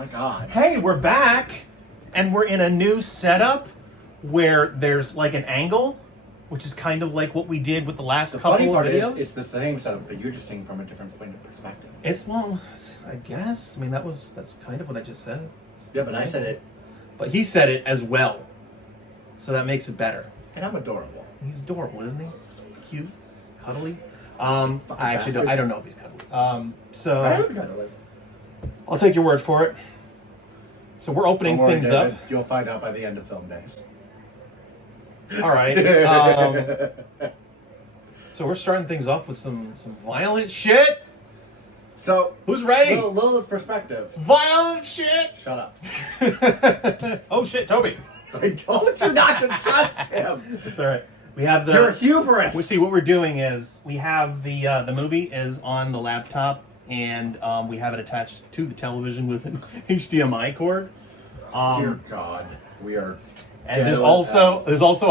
My God. Hey, we're back, and we're in a new setup where there's like an angle, which is kind of like what we did with the last couple Funny part of videos. is, it's the same setup, but you're just seeing from a different point of perspective. It's, well, I guess. I mean, that's kind of what I just said. Yeah, but I said it. But he said it as well, so that makes it better. And I'm adorable. He's adorable, isn't he? He's cute, cuddly. I actually bastard. I don't know if he's cuddly. So I am kind of like. I'll take your word for it. So we're opening Don't worry, things David. up. You'll find out by the end of film days. All right. So we're starting things off with some violent shit. So, Who's ready? little perspective. Violent shit. Shut up. Oh shit, Toby. I told you not to trust him. It's all right. We have the. You're hubris. We see what we're doing is we have the movie is on the laptop and we have it attached to the television with an HDMI cord. Dear God, we are. And there's also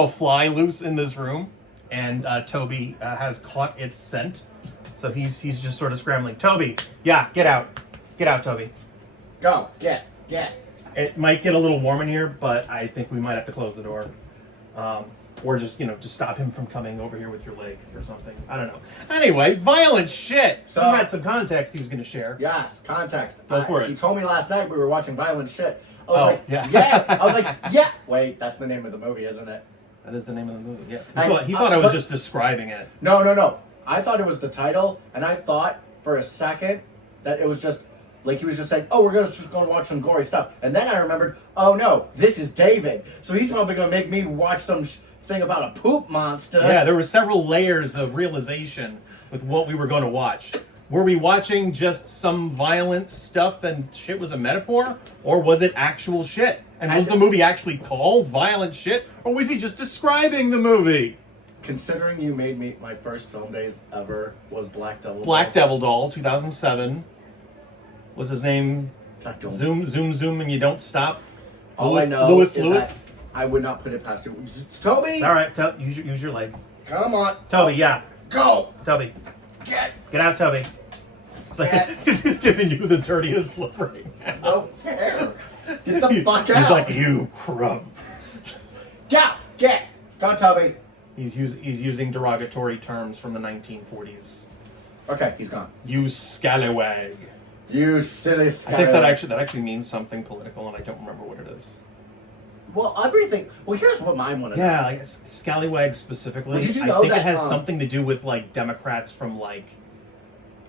a fly loose in this room, and Toby has caught its scent, so he's just sort of scrambling. Toby, yeah, get out, Toby. Go get. It might get a little warm in here, but I think we might have to close the door, or just stop him from coming over here with your leg or something. I don't know. Anyway, violent shit. So he had some context he was going to share. Yes, context. Go for it. He told me last night we were watching violent shit. I was like, yeah. I was like, yeah. Wait, that's the name of the movie, isn't it? That is the name of the movie. Yes. He And, thought I was but- just describing it. No. I thought it was the title, and I thought for a second that it was just like he was just saying, "Oh, we're just going to watch some gory stuff," and then I remembered, "Oh no, this is David, so he's probably going to make me watch some thing about a poop monster." Yeah, there were several layers of realization with what we were going to watch. Were we watching just some violent stuff and shit was a metaphor? Or was it actual shit? And was the movie actually called Violent Shit? Or was he just describing the movie? Considering you made me my first film days ever was Black Devil. Black Devil Doll, 2007. Was his name Devil. Zoom, and you don't stop? All I know Lewis. is that I would not put it past you. Toby! All right, use your leg. Come on. Toby, yeah. Go! Toby. Get Out, Toby. It's like, he's giving you the dirtiest look right now. Don't care. Get the fuck out. He's like, you crumb. Get! Go, Toby. He's using derogatory terms from the 1940s. Okay, he's gone. You scallywag. You silly scallywag. I think that actually means something political, and I don't remember what it is. Well, everything. Well, here's what mine want to know. Yeah, like scallywag specifically. Well, did you know I think that, it has something to do with like Democrats from like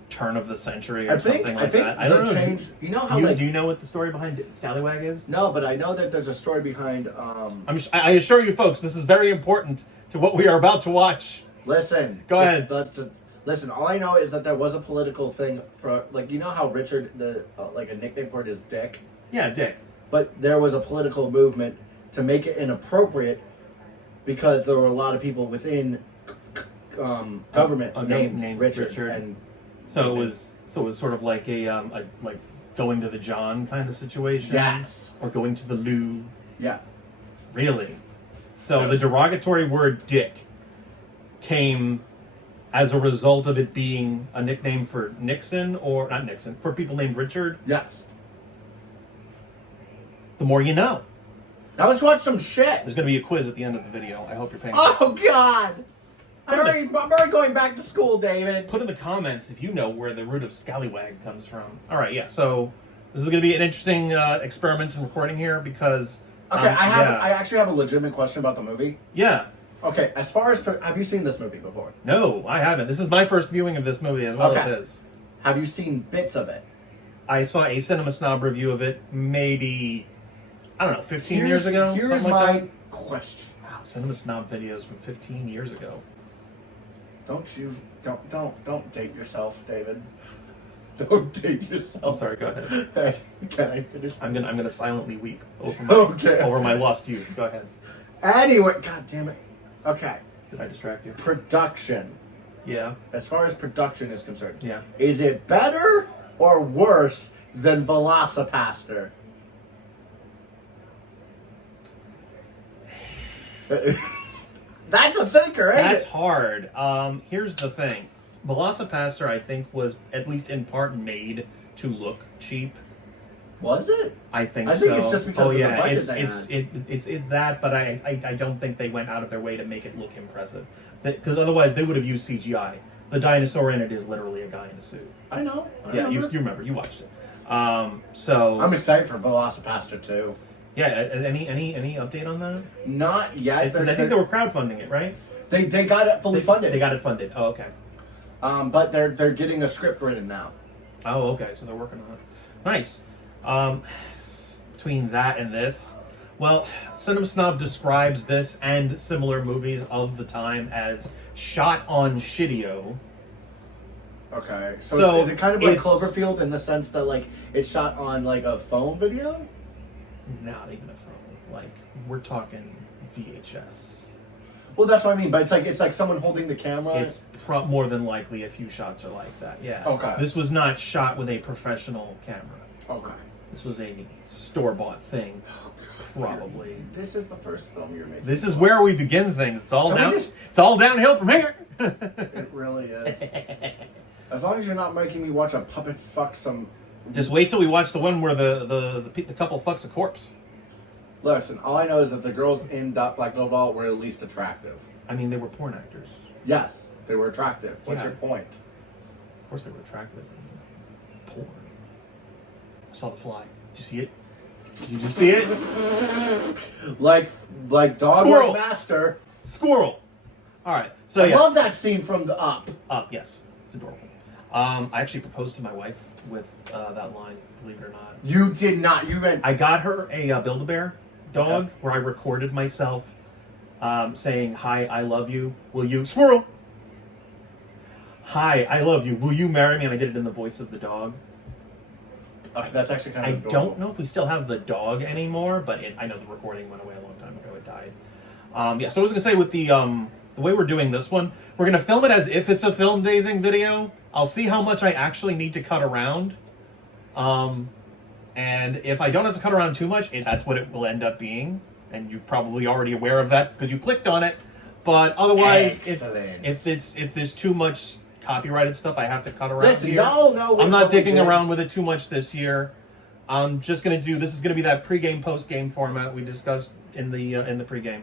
turn of the century or something like that. I don't know. Change, you know how Do you know what the story behind scallywag is? No, but I know that there's a story behind. I assure you, folks, this is very important to what we are about to watch. Listen. Go ahead. Listen. All I know is that there was a political thing for like how Richard like a nickname for it is Dick. Yeah, Dick. But there was a political movement to make it inappropriate because there were a lot of people within government named Richard. And so it was sort of like a like going to the John kind of situation. Yes. Or going to the Lou. Yeah. Really? So Yes. the derogatory word dick came as a result of it being a nickname for Nixon, or not Nixon, for people named Richard. Yes. The more you know. Now let's watch some shit. There's going to be a quiz at the end of the video. I hope you're paying Oh God! I'm already going back to school, David. Put in the comments if you know where the root of scallywag comes from. All right, yeah. So this is going to be an interesting experiment in recording here because. Okay, I actually have a legitimate question about the movie. Yeah. Okay, as far as have you seen this movie before? No, I haven't. This is my first viewing of this movie as well as his. Have you seen bits of it? I saw a Cinema Snob review of it maybe, I don't know, 15 years ago. Here's something my like that. question. Wow, Cinema Snob videos from 15 years ago. Don't date yourself, David. Don't date yourself. I'm sorry. Go ahead. Can I finish? I'm gonna silently weep over my lost youth. Go ahead. Anyway, God damn it. Okay. Did I distract you? Production. Yeah. As far as production is concerned. Yeah. Is it better or worse than Velocipaster? That's a thinker, ain't That's it? hard. Here's the thing. Velocipaster, I think, was at least in part made to look cheap. Was it? I think I so. think it's just because of the budget it's they it's that, but I don't think they went out of their way to make it look impressive. Because otherwise they would have used CGI. The dinosaur in it is literally a guy in a suit. I know. You remember. You watched it. So I'm excited for Velocipaster 2. Yeah. Any update on that? Not yet. Because I think they were crowdfunding it, right? They got it fully funded. They got it funded. Oh, okay. But they're getting a script written now. Oh, okay. So they're working on it. Nice. Between that and this, well, Cinema Snob describes this and similar movies of the time as shot on Shittio. Okay. So is it kind of like Cloverfield in the sense that like it's shot on like a phone video? Not even a phone. Like we're talking VHS. Well, that's what I mean. But it's like someone holding the camera. It's more than likely a few shots are like that. Yeah. Okay. This was not shot with a professional camera. Okay. This was a store-bought thing. Oh, Probably. This is the first film you're making. This is where we begin things. It's all down. It's all downhill from here. It really is. As long as you're not making me watch a puppet fuck some. Just wait till we watch the one where the couple fucks a corpse. Listen, all I know is that the girls in Black Doll were at least attractive. I mean, they were porn actors. Yes, they were attractive. What's your point? Of course, they were attractive. Porn. I saw The Fly. Did you see it? Did you see it? like dog Squirrel. master. Squirrel. All right. So I love that scene from the Up. Up, yes, it's adorable. I actually proposed to my wife with that line. Believe it or not. You did not. You meant I got her a Build-A-Bear dog where I recorded myself saying, "Hi, I love you. Will you squirrel? Hi, I love you. Will you marry me?" And I did it in the voice of the dog. Okay, that's actually kind of adorable. Don't know if we still have the dog anymore, but I know the recording went away a long time ago. It died. So I was gonna say with the way we're doing this one, we're gonna film it as if it's a film dazing video. I'll see how much I actually need to cut around. And if I don't have to cut around too much, that's what it will end up being. And you're probably already aware of that because you clicked on it. But otherwise, if there's too much copyrighted stuff I have to cut around. Listen, here, y'all know I'm not digging around with it too much this year. I'm just gonna do. This is gonna be that pregame, postgame format we discussed in the pregame.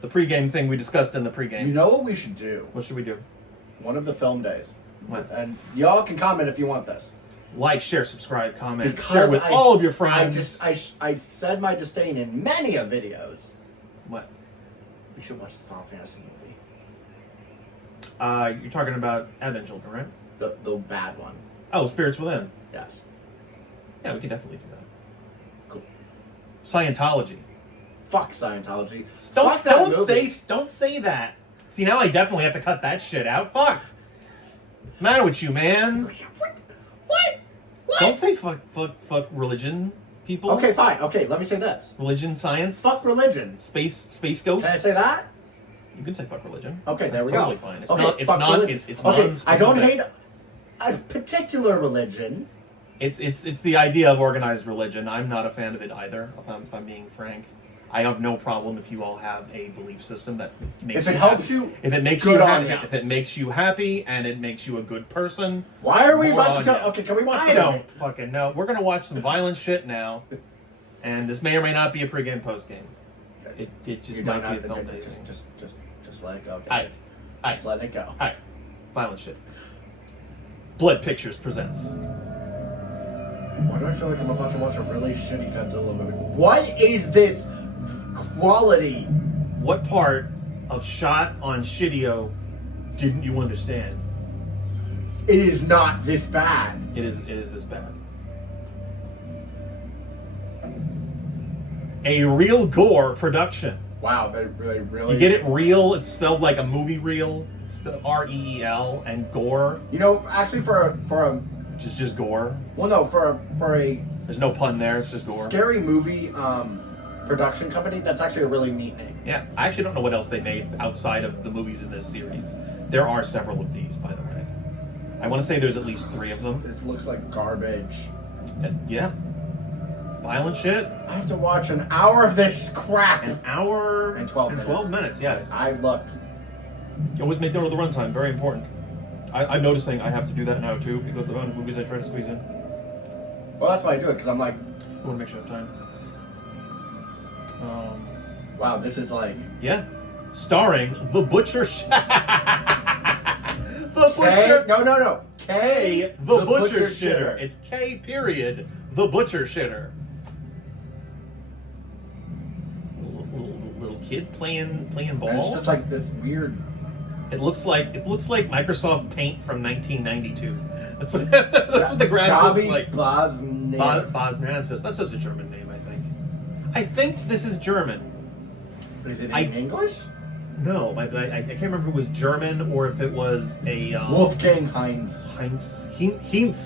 The pregame thing we discussed in the pregame. You know what we should do? What should we do? One of the film days. What? And y'all can comment if you want this. Like, share, subscribe, comment, Because share with all of your friends. I said my disdain in many of videos. What? We should watch the Final Fantasy movie. You're talking about Advent Children, right? The bad one. Oh, Spirits Within. Yes. Yeah, we could definitely do that. Cool. Scientology. Fuck Scientology. Don't say that. See, now I definitely have to cut that shit out. Fuck. What's the matter with you, man? What? Don't say fuck religion, people. Okay, fine. Okay, let me say this. Religion, science. Fuck religion. Space ghosts. Can I say that? You can say fuck religion. Okay, there we totally go. Fine. It's okay, not. It's fuck not. religion. It's okay. non-specific. I don't hate a particular religion. It's the idea of organized religion. I'm not a fan of it either. If I'm being frank, I have no problem if you all have a belief system that makes if it helps you, if it makes you happy, if it makes you happy and it makes you a good person. Why are we about to tell? Okay, can we watch? I don't fucking know. We're gonna watch some violent shit now, and this may or may not be a pregame, postgame. It just might be a film dazing. Just let it go. Just let it go. All right, violent shit. Blood Pictures presents. Why do I feel like I'm about to watch a really shitty Godzilla movie? What is this quality? What part of shot on Shittio didn't you understand? It is not this bad. It is this bad. A real gore production. Wow, they really. You get it? Real. It's spelled like a movie reel. It's spelled REEL, and gore. You know, actually, for a just gore. Well, no, for a. There's no pun there. It's just gore. Scary movie production company. That's actually a really neat name. Yeah, I actually don't know what else they made outside of the movies in this series. There are several of these, by the way. I want to say there's at least 3 of them. This looks like garbage. Yeah. Violent shit. I have to watch an hour of this crap. An hour and 12 minutes. 12 minutes, yes. I looked. You always make note of the runtime. Very important. I'm noticing I have to do that now too because of the movies I try to squeeze in. Well, that's why I do it, because I'm like, want to make sure I have time. Wow, this is like Yeah, starring the Butcher. The K? Butcher. No. K, the Butcher Shitter. It's K period, the Butcher Shitter. Little kid playing ball. And it's just like this weird. It looks like Microsoft Paint from 1992. That's what the grass looks like. Bosnian. That's just a German name, I think. I think this is German. Is it in English? No, I can't remember if it was German or if it was a Wolfgang Heinz. Heinz. I can't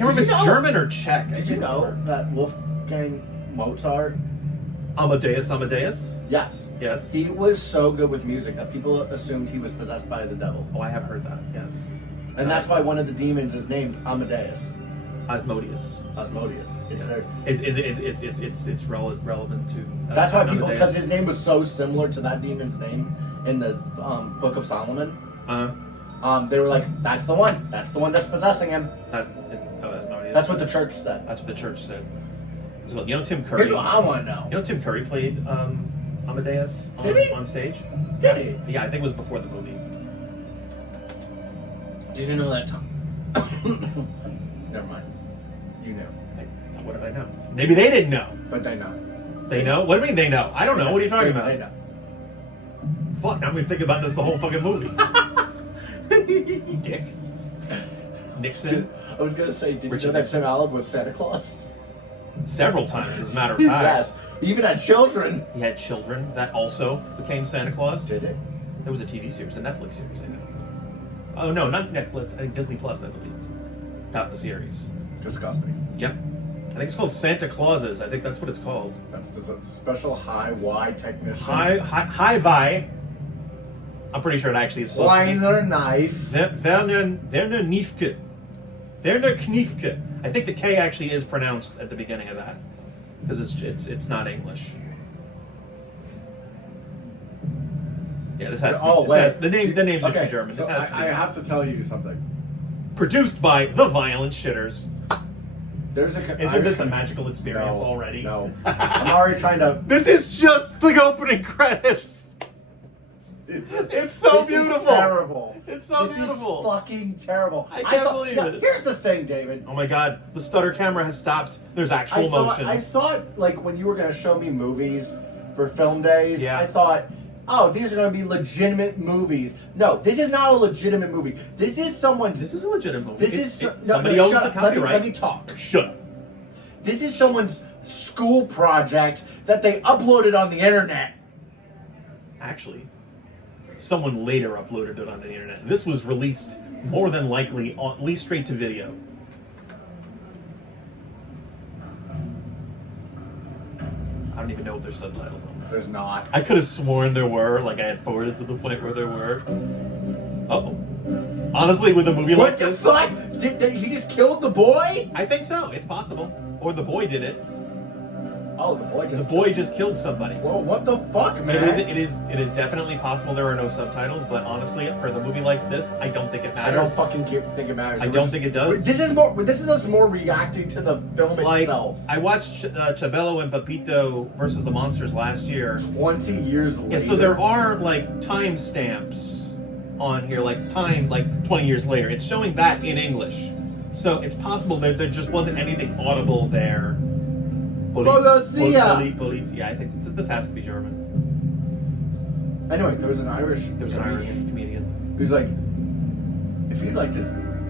remember if it's German or Czech. Did you know that Wolfgang Mozart? Amadeus? Yes. Yes. He was so good with music that people assumed he was possessed by the devil. Oh, I have heard that, yes. And that's why one of the demons is named Amadeus. Osmodeus. It's Yeah. very. It's relevant to. That's why people, Amadeus. because his name was so similar to that demon's name in the Book of Solomon. They were like, "That's the one. That's the one that's possessing him." Asmodeus. That's what the church said. That's what the church said. So, you know Tim Curry. Here's what I want to know. You know Tim Curry played Amadeus on stage. Did he? Yeah, I think it was before the movie. Did you know that, Tom? Never mind. You knew. What did I know? Maybe they didn't know. But they know. They know? What do you mean they know? I don't know. What are you talking about? They know. Fuck, I'm gonna think about this the whole fucking movie. You dick. Nixon. I was gonna say, did you know that Tim Allen was Santa Claus? Several times, as a matter of fact. Yes. He even had children. He had children that also became Santa Claus. Did it? There was a TV series, a Netflix series, I think. Oh no, not Netflix. I think Disney Plus, I believe. Got the series. Disgusting. Yep. I think it's called Santa Clauses. I think that's what it's called. That's the special high Y technician. High Vi. I'm pretty sure it actually is supposed to be. Kleiner Knife. Werner Kniefke. Werner Kniefke. I think the K actually is pronounced at the beginning of that. Because it's not English. Yeah, this has to be. Oh, wait. The name's Okay, just German. so It has to be. I have to tell you something. Produced by The Violent Shitters. Isn't this a magical experience already? No. I'm already trying to. This is just the opening credits. It's so beautiful. Is terrible. It's so this beautiful. Is fucking terrible. I can't believe it. Here's the thing, David. Oh my god, the stutter camera has stopped. There's actual motion. I thought, like, when you were going to show me movies for film days, Yeah. I thought, oh, these are going to be legitimate movies. No, this is not a legitimate movie. This is someone's. This is a legitimate movie. Somebody owns shut the up. copyright. Let me talk. Shut up. This is someone's school project that they uploaded on the internet. Actually, someone later uploaded it on the internet. This was released more than likely, at least straight to video. I don't even know if there's subtitles on this. There's not. I could have sworn there were, like I had forwarded to the point where there were. Uh-oh. Honestly, with a movie like What the this... fuck? Did he just killed the boy? I think so. It's possible. Or the boy did it. Oh, the boy just. The boy just killed somebody. Well, what the fuck, man? It is definitely possible there are no subtitles, but honestly, for the movie like this, I don't think it I matters. don't fucking think it matters. I don't think it does. This is us more reacting to the film itself. I watched Chabelo and Pepito versus the Monsters last year. 20 years later. Yeah, so there are like time stamps on here, like 20 years later. It's showing that in English. So it's possible that there just wasn't anything audible there. Polizia. I think this has to be German. Anyway, there was an Irish comedian who's like, if you'd like to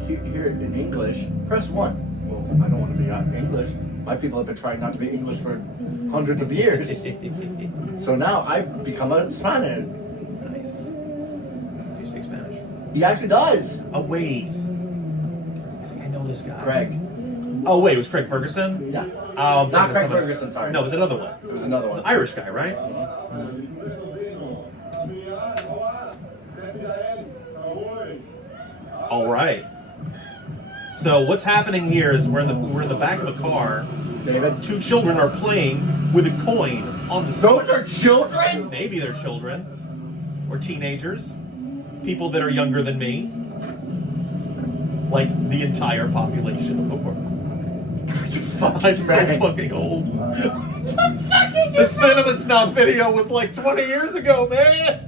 hear it in English, press 1. Well, I don't want to be English. My people have been trying not to be English for hundreds of years. So now I've become a Spaniard. Nice. So you speak Spanish? He actually does. Oh, wait. I think I know this guy. Craig. Oh, wait, it was Craig Ferguson? Yeah. Not Craig Ferguson, sorry. No, it was another one. It was another one. It was an Irish guy, right? All right. So what's happening here is we're in the back of a car. David. 2 children are playing with a coin on the. Those are children? Maybe they're children or teenagers, people that are younger than me, like the entire population of the world. I'm so fucking old. The Cinema Snob video was like 20 years ago, man.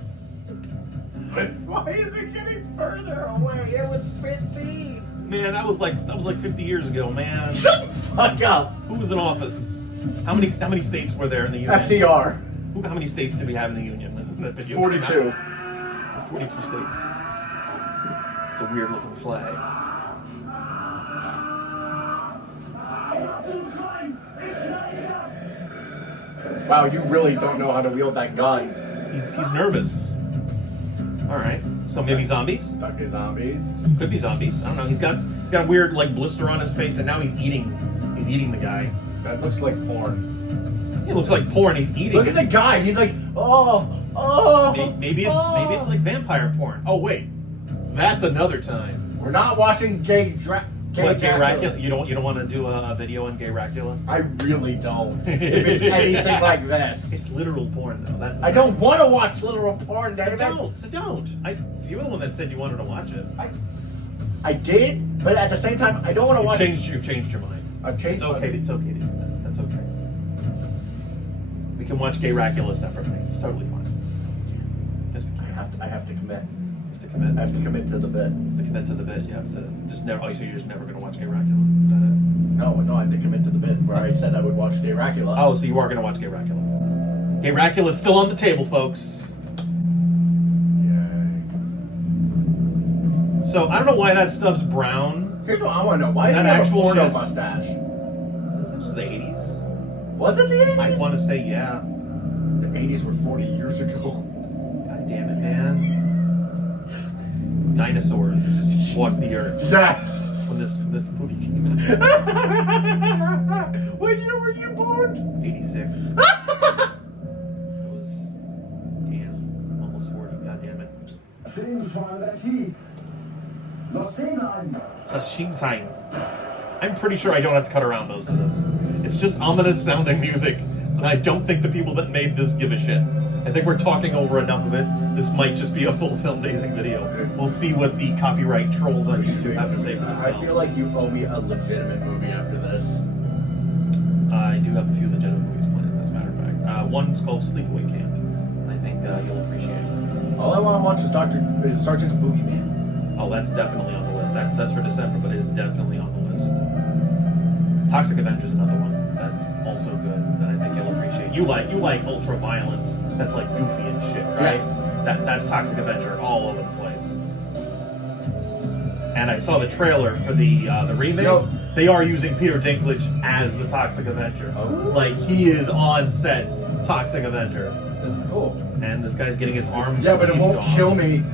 Why is it getting further away? It was 15. Man, that was like 50 years ago, man. Shut the fuck up. Who was in office? How many states were there in the union? FDR. How many states did we have in the union? When that video 42. came out? 42 states. It's a weird looking flag. Wow, you really don't know how to wield that gun. He's nervous. All right, so maybe zombies. Okay, zombies. Could be zombies. I don't know. He's got a weird like blister on his face, and now he's eating the guy. That looks like porn. It looks like porn. He's eating. Look at the guy. He's like, oh. Maybe it's like vampire porn. Oh wait, that's another time. We're not watching gay Dracula? You don't want to do a video on gay Dracula? I really don't. If it's anything like this. It's literal porn though. That's I don't want to watch literal porn, David. So don't. So you were the one that said you wanted to watch it. I did, but at the same time, I don't want to watch it. You changed your mind. I've changed. It's okay to do that. That's okay. We can watch gay Dracula separately. It's totally fine. Yes, we can. I have to commit. Just to commit. I have to commit to the bit. To commit to the bit, you have to just never. Oh, so you're just never going to watch gay Dracula? Is that it? No, I have to commit to the bit where I said I would watch gay Dracula. Oh, so you are going to watch gay Dracula? Gay Dracula's still on the table, folks. Yay. So I don't know why that stuff's brown. Here's what I want to know: why Is does that he have a actual porno shit? mustache? This was the 80s. Was it the 80s? I want to say yeah. The 80s were 40 years ago. God damn it, man. Dinosaurs walked the earth Yes. when this movie came out. What year were you born? 86. It was almost 40. God damn it. Sashinsain. I'm pretty sure I don't have to cut around most of this. It's just ominous sounding music, and I don't think the people that made this give a shit. I think we're talking over enough of it. This might just be a full film dazing video. We'll see what the copyright trolls on YouTube have to say for themselves. I feel like you owe me a legitimate movie after this. I do have a few legitimate movies planned, as a matter of fact. One's called Sleepaway Camp. I think you'll appreciate it. All I want to watch is Sergeant Kabuki Man. Oh, that's definitely on the list. That's for December, but it is definitely on the list. Toxic Avenger's another one that's also good that I think you'll appreciate. You like ultra violence that's like goofy and shit, right? Yes. That's Toxic Avenger all over the place. And I saw the trailer for the remake. Yo. They are using Peter Dinklage as the Toxic Avenger. Oh. Like he is on set Toxic Avenger. This is cool. And this guy's getting his arm. Yeah, but it won't off. kill me.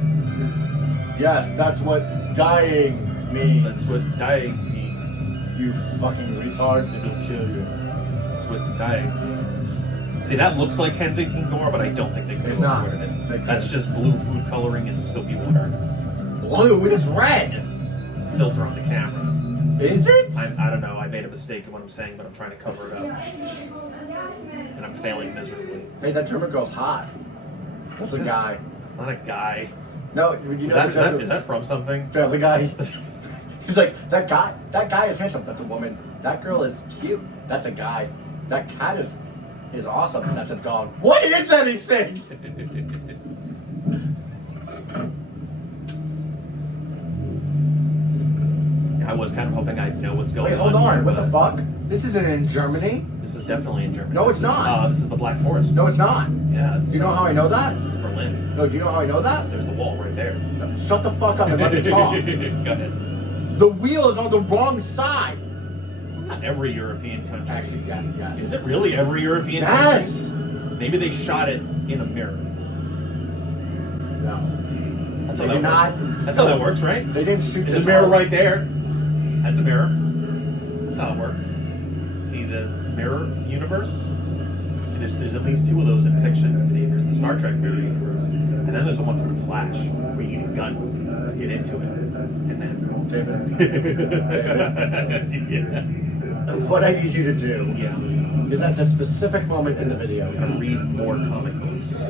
Yes, that's what dying means. That's what dying means. You fucking retard. It'll kill you. That's what dying means. See, that looks like Kensington Gore, but I don't think they could It's have not. afforded it. They couldn't. That's just blue food coloring and soapy water. Blue is red. It's a filter on the camera. Is it? I don't know. I made a mistake in what I'm saying, but I'm trying to cover it up. And I'm failing miserably. Hey, that German girl's hot. That's a guy. It's not a guy. No, you know Is that from something? Family Guy. He's like, that guy is handsome. That's a woman. That girl is cute. That's a guy. That cat is awesome. That's a dog. What is anything? I was kind of hoping I'd know what's going Wait, on. hold on. here, What the but fuck? This isn't in Germany. This is definitely in Germany. No, it's not. This is the Black Forest. No, it's not. Yeah. You know how I know that? It's Berlin. No, do you know how I know that? There's the wall right there. No, shut the fuck up and let me talk. Go ahead. The wheel is on the wrong side. Not every European country. Actually, yeah. Is it really every European Yes. country? Maybe they shot it in a mirror. No. That's They how did that not. works. That's how that works, right? They didn't shoot There's this a mirror out. right there. That's a mirror. That's how it works. See the mirror universe? See, there's at least two of those in fiction. See, there's the Star Trek mirror universe, and then there's the one from the Flash where you need a gun to get into it, and then. David. Yeah. What I need you to do Yeah. is at the specific moment in the video, Gotta read more comic books.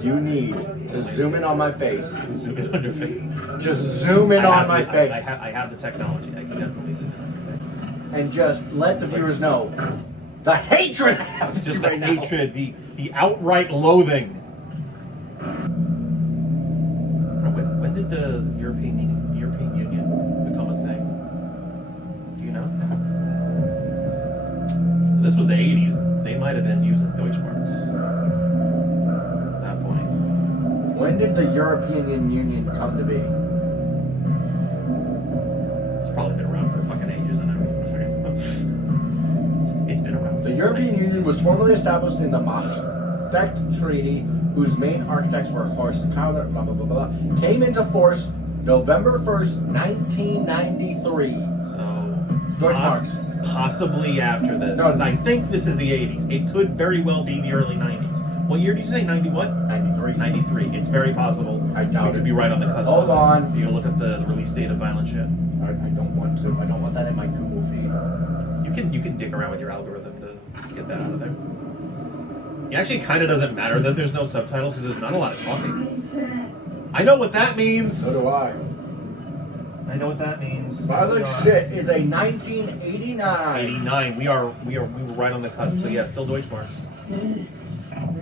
you need to zoom in on my face. Zoom in on your face. Just zoom in on my face. I have the technology. I can definitely zoom in on your face. and just let the viewers know the hatred I have for Just you the right now. hatred, the outright loathing. When did the European Union become a thing? Do you know? This was the 80s. They might have been using Deutschmarks at that point. When did the European Union come to be? It's probably been around for fucking ages, and I don't even fucking. It's been around. The Since European Union was 1960s. formally established in the Maastricht Treaty, whose main architects were Horst Kahler, blah, blah, blah, blah, came into force November 1st, 1993. So Deutschmarks. Possibly after this, No. because I think this is the 80s. It could very well be the early 90s. What year did you say? 90 what? 93. 93. It's very possible. I doubt we could it. be right on the cusp. Hold on. You look up the release date of Violent Shit. I don't want to. I don't want that in my Google feed. You can dick around with your algorithm to get that out of there. It actually kind of doesn't matter that there's no subtitles because there's not a lot of talking. I know what that means. So do I. I know what that means. Violent Shit is a 1989. 89. We were right on the cusp. So yeah, still Deutschmarks.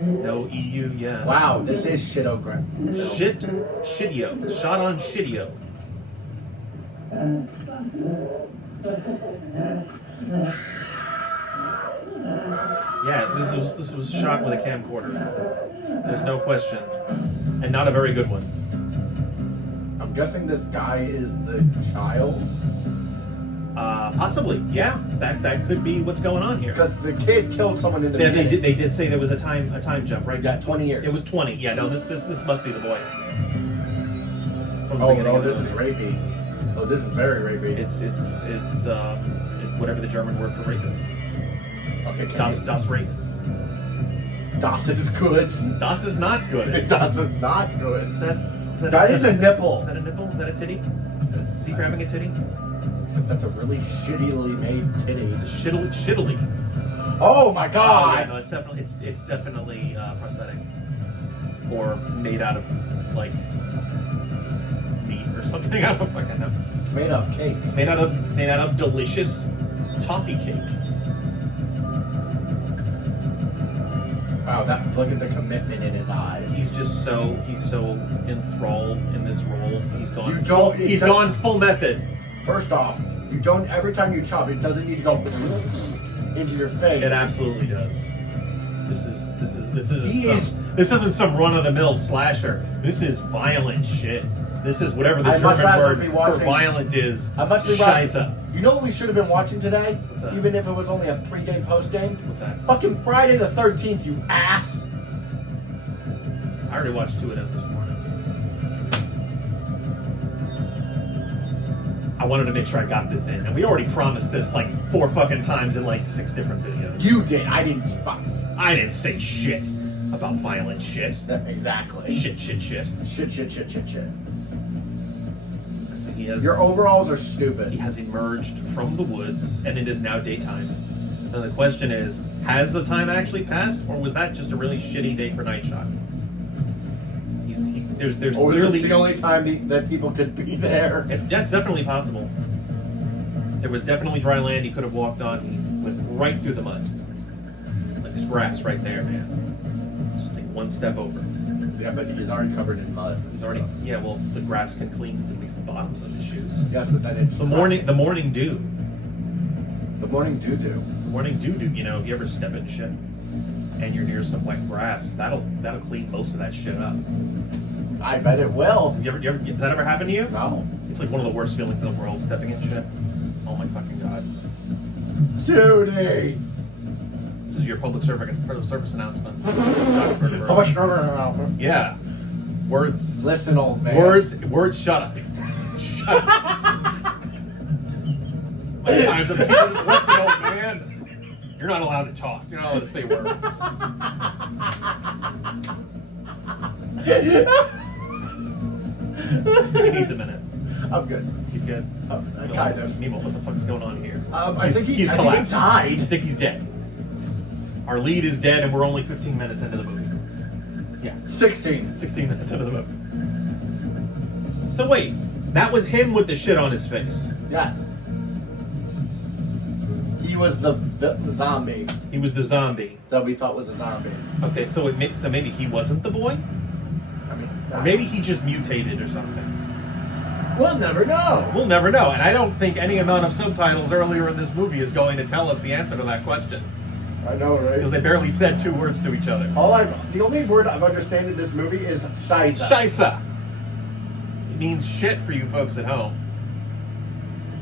No EU, yeah. Wow, this is shitogram. Shitio. It's shot on Shitio. Yeah, this was shot with a camcorder. There's no question, and not a very good one. I'm guessing this guy is the child. Possibly, yeah. That could be what's going on here. Because the kid killed someone in the They beginning. did say there was a time jump, right? Yeah, 20 years. It was 20. Yeah, no, this must be the boy. From the Oh beginning no, of the this is movie. rapey. Oh, this is very rapey. It's whatever the German word for rape is. Okay, can Das rape. Das is good. Das is not good. Das is not good. Is that That is a nipple. Is that a nipple? Is that a titty? Is he grabbing a titty? Except that's a really shittily made titty. It's a shittily. Oh my Oh, yeah, god! no, it's definitely prosthetic or made out of like meat or something. I don't fucking know. It's made of cake. It's made out of delicious toffee cake. Wow, look at the commitment in his eyes. He's so enthralled in this role. He's gone. He's gone full method. First off, you don't. Every time you chop, it doesn't need to go into your face. It absolutely does. This He isn't some run of the mill slasher. This is violent shit. This is whatever the I'd much German rather word be for watching- violent is. I'd much be Scheiße. You know what we should have been watching today? What's that? Even if it was only a pre-game, post-game? What's that? Fucking Friday the 13th, you ass! I already watched 2 of them this morning. I wanted to make sure I got this in, and we already promised this like 4 fucking times in like 6 different videos. You did. I didn't. I didn't say shit about violent shit. Exactly. Shit. Shit. So he has. Your overalls are He stupid. has emerged from the woods, and it is now daytime. And the question is, has the time actually passed, or was that just a really shitty day for Night Shot? There's Or was clearly this the only time that people could be there? That's definitely possible. There was definitely dry land he could have walked on. He went right through the mud. Like there's grass right there, man. Just take 1 step over. Yeah, but he's already covered in mud. He's already well, the grass can clean at least the bottoms of his shoes. Yes, but then it's The morning dew. The morning doo-doo. The morning dew, you know, if you ever step in shit and you're near some wet grass, that'll clean most of that shit up. I bet it will. You ever does that ever happen to you? No. It's like one of the worst feelings in the world, stepping in shit. Oh my fucking god. Judy! This is your public service announcement. How much further? Yeah. Words. Listen, old man. Words. Shut up. Shut up. My times of teaching this lesson, old man. You're not allowed to talk. You're not allowed to say words. He needs a minute. I'm good. He's good. Kind of. Nemo, what the fuck's going on here? I think he collapsed. I died. think he's dead. Our lead is dead, and we're only 15 minutes into the movie. Yeah, 16. 16 minutes into the movie. So wait, that was him with the shit on his face. Yes. he was the zombie He was the zombie. that we thought was a zombie. Okay, so maybe he wasn't the boy? I mean, Or maybe he just mutated or something. we'll never know. We'll never know. And I don't think any amount of subtitles earlier in this movie is going to tell us the answer to that question. I know, right? Because they barely said 2 words to each other. The only word I've understood in this movie is scheisse. Scheisse. It means shit for you folks at home.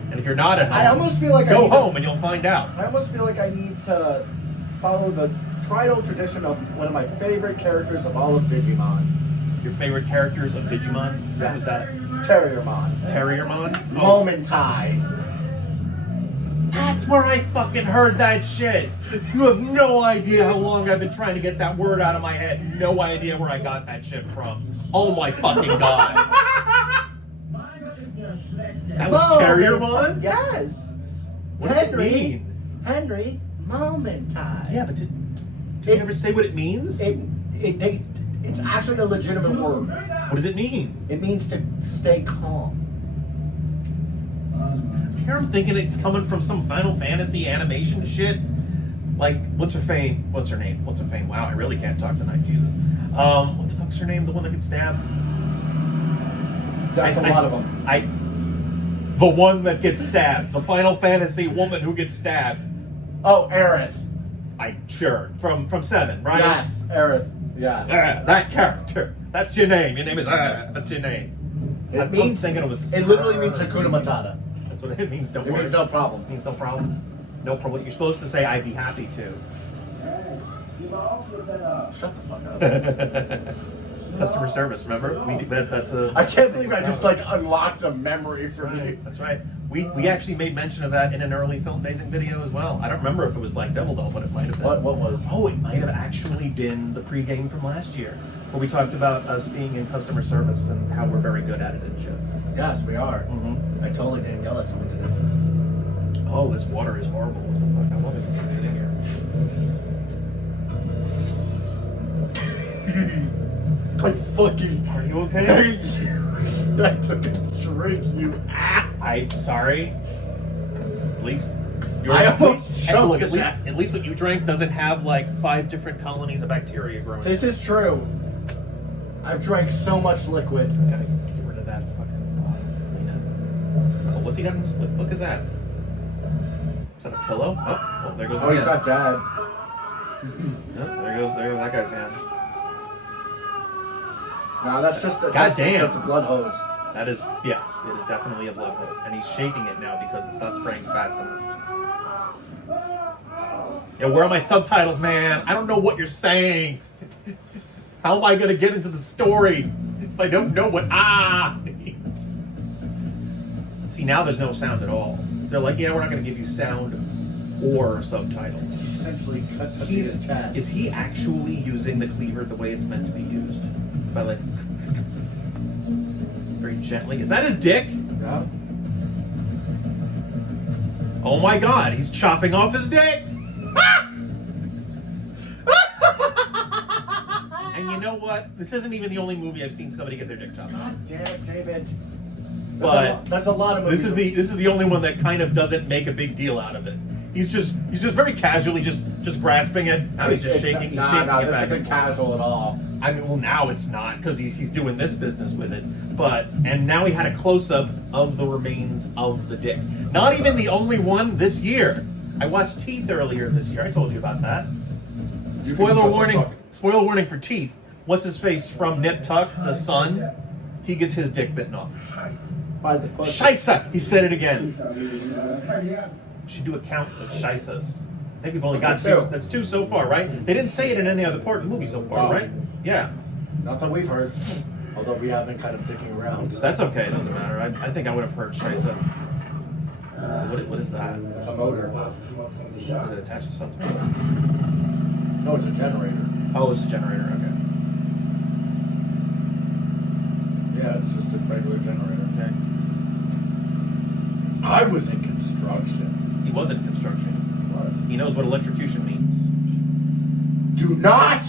And if you're not at home, I almost feel like go home and you'll find out. I almost feel like I need to follow the tried-old tradition of one of my favorite characters of all of Digimon. Your favorite characters of Digimon? What was that? Terriermon. Terriermon? Oh, Momentai. that's where I fucking heard that shit. You have no idea how long I've been trying to get that word out of my head. No idea where I got that shit from. Oh my fucking god. That was Terriermon? Yes. What does it mean? Henry Momentai. Yeah, but did you ever say what it means? It's actually a legitimate word. What does it mean? It means to stay calm. Here I'm thinking it's coming from some Final Fantasy animation shit. Like, what's her name? Wow, I really can't talk tonight, Jesus. What the fuck's her name? The one that gets stabbed? That's a lot of them. The one that gets stabbed. The Final Fantasy woman who gets stabbed. Oh, Aerith. Sure. From 7, right? Yes, Aerith. Yes. That character. That's your name. Your name is that's your name. It literally means Hakuna Matata. That's what it means. Don't It worry. means no problem. It means no problem. No problem. You're supposed to say, I'd be happy to. Shut the fuck up. Customer service, remember? That's a. I can't believe I just unlocked a memory for me. That's right. We actually made mention of that in an early Film Dazing video as well. I don't remember if it was Black Devil though, but it might have been. What was? Oh, it might have actually been the pregame from last year, where we talked about us being in customer service and how we're very good at it and shit. Yes, we are. Mm-hmm. I totally didn't yell at someone today. Oh, this water is horrible. What the fuck? How long has this been sitting here? I fucking. Are you okay? I took a drink, you ass. I'm sorry. At least I almost choked at least what you drank doesn't have like 5 different colonies of bacteria growing. This is true. I've drank so much liquid. Gotta get rid of that fucking clean it. Oh, what's he got? What the fuck is that? Is that a pillow? Oh, there goes the Oh, he's hand. not dead. Oh, there goes that guy's hand. No, that's just a. Goddamn. That's a blood hose. That is, yes, it is definitely a blood hose. And he's shaking it now because it's not spraying fast enough. Yo, where are my subtitles, man? I don't know what you're saying. How am I going to get into the story if I don't know what means? See, now there's no sound at all. They're like, yeah, we're not going to give you sound or subtitles. He essentially cut his chest. Is he actually using the cleaver the way it's meant to be used? By like... very gently. Is that his dick? Yeah. Oh my god, he's chopping off his dick! And you know what? This isn't even the only movie I've seen somebody get their dick chopped off. God damn it, David. But there's a lot of movies. This is the only one that kind of doesn't make a big deal out of it. He's just very casually just grasping it. Now he's just shaking. He's shaking it this back isn't and forth. casual at all. I mean, well, now it's not because he's doing this business with it. And now he had a close up of the remains of the dick. Not even the only one this year. I watched Teeth earlier this year. I told you about that. Spoiler warning! Spoiler warning for Teeth. What's his face from Nip Tuck, the son? He gets his dick bitten off. By the pussy. Scheisse! He said it again. Should do a count of scheisses. I think we've only got 2. That's 2 so far, right? They didn't say it in any other part of the movie so far, right? Yeah. Not that we've heard. Although we have been kind of dicking around. That's okay. It doesn't matter. I think I would have heard scheisse. So what is that? It's a motor. Is it attached to something? No, it's a generator. Oh, it's a generator. Okay. Yeah, it's just a regular generator. Okay. I was in construction. He was in construction. Was. He knows what electrocution means. Do not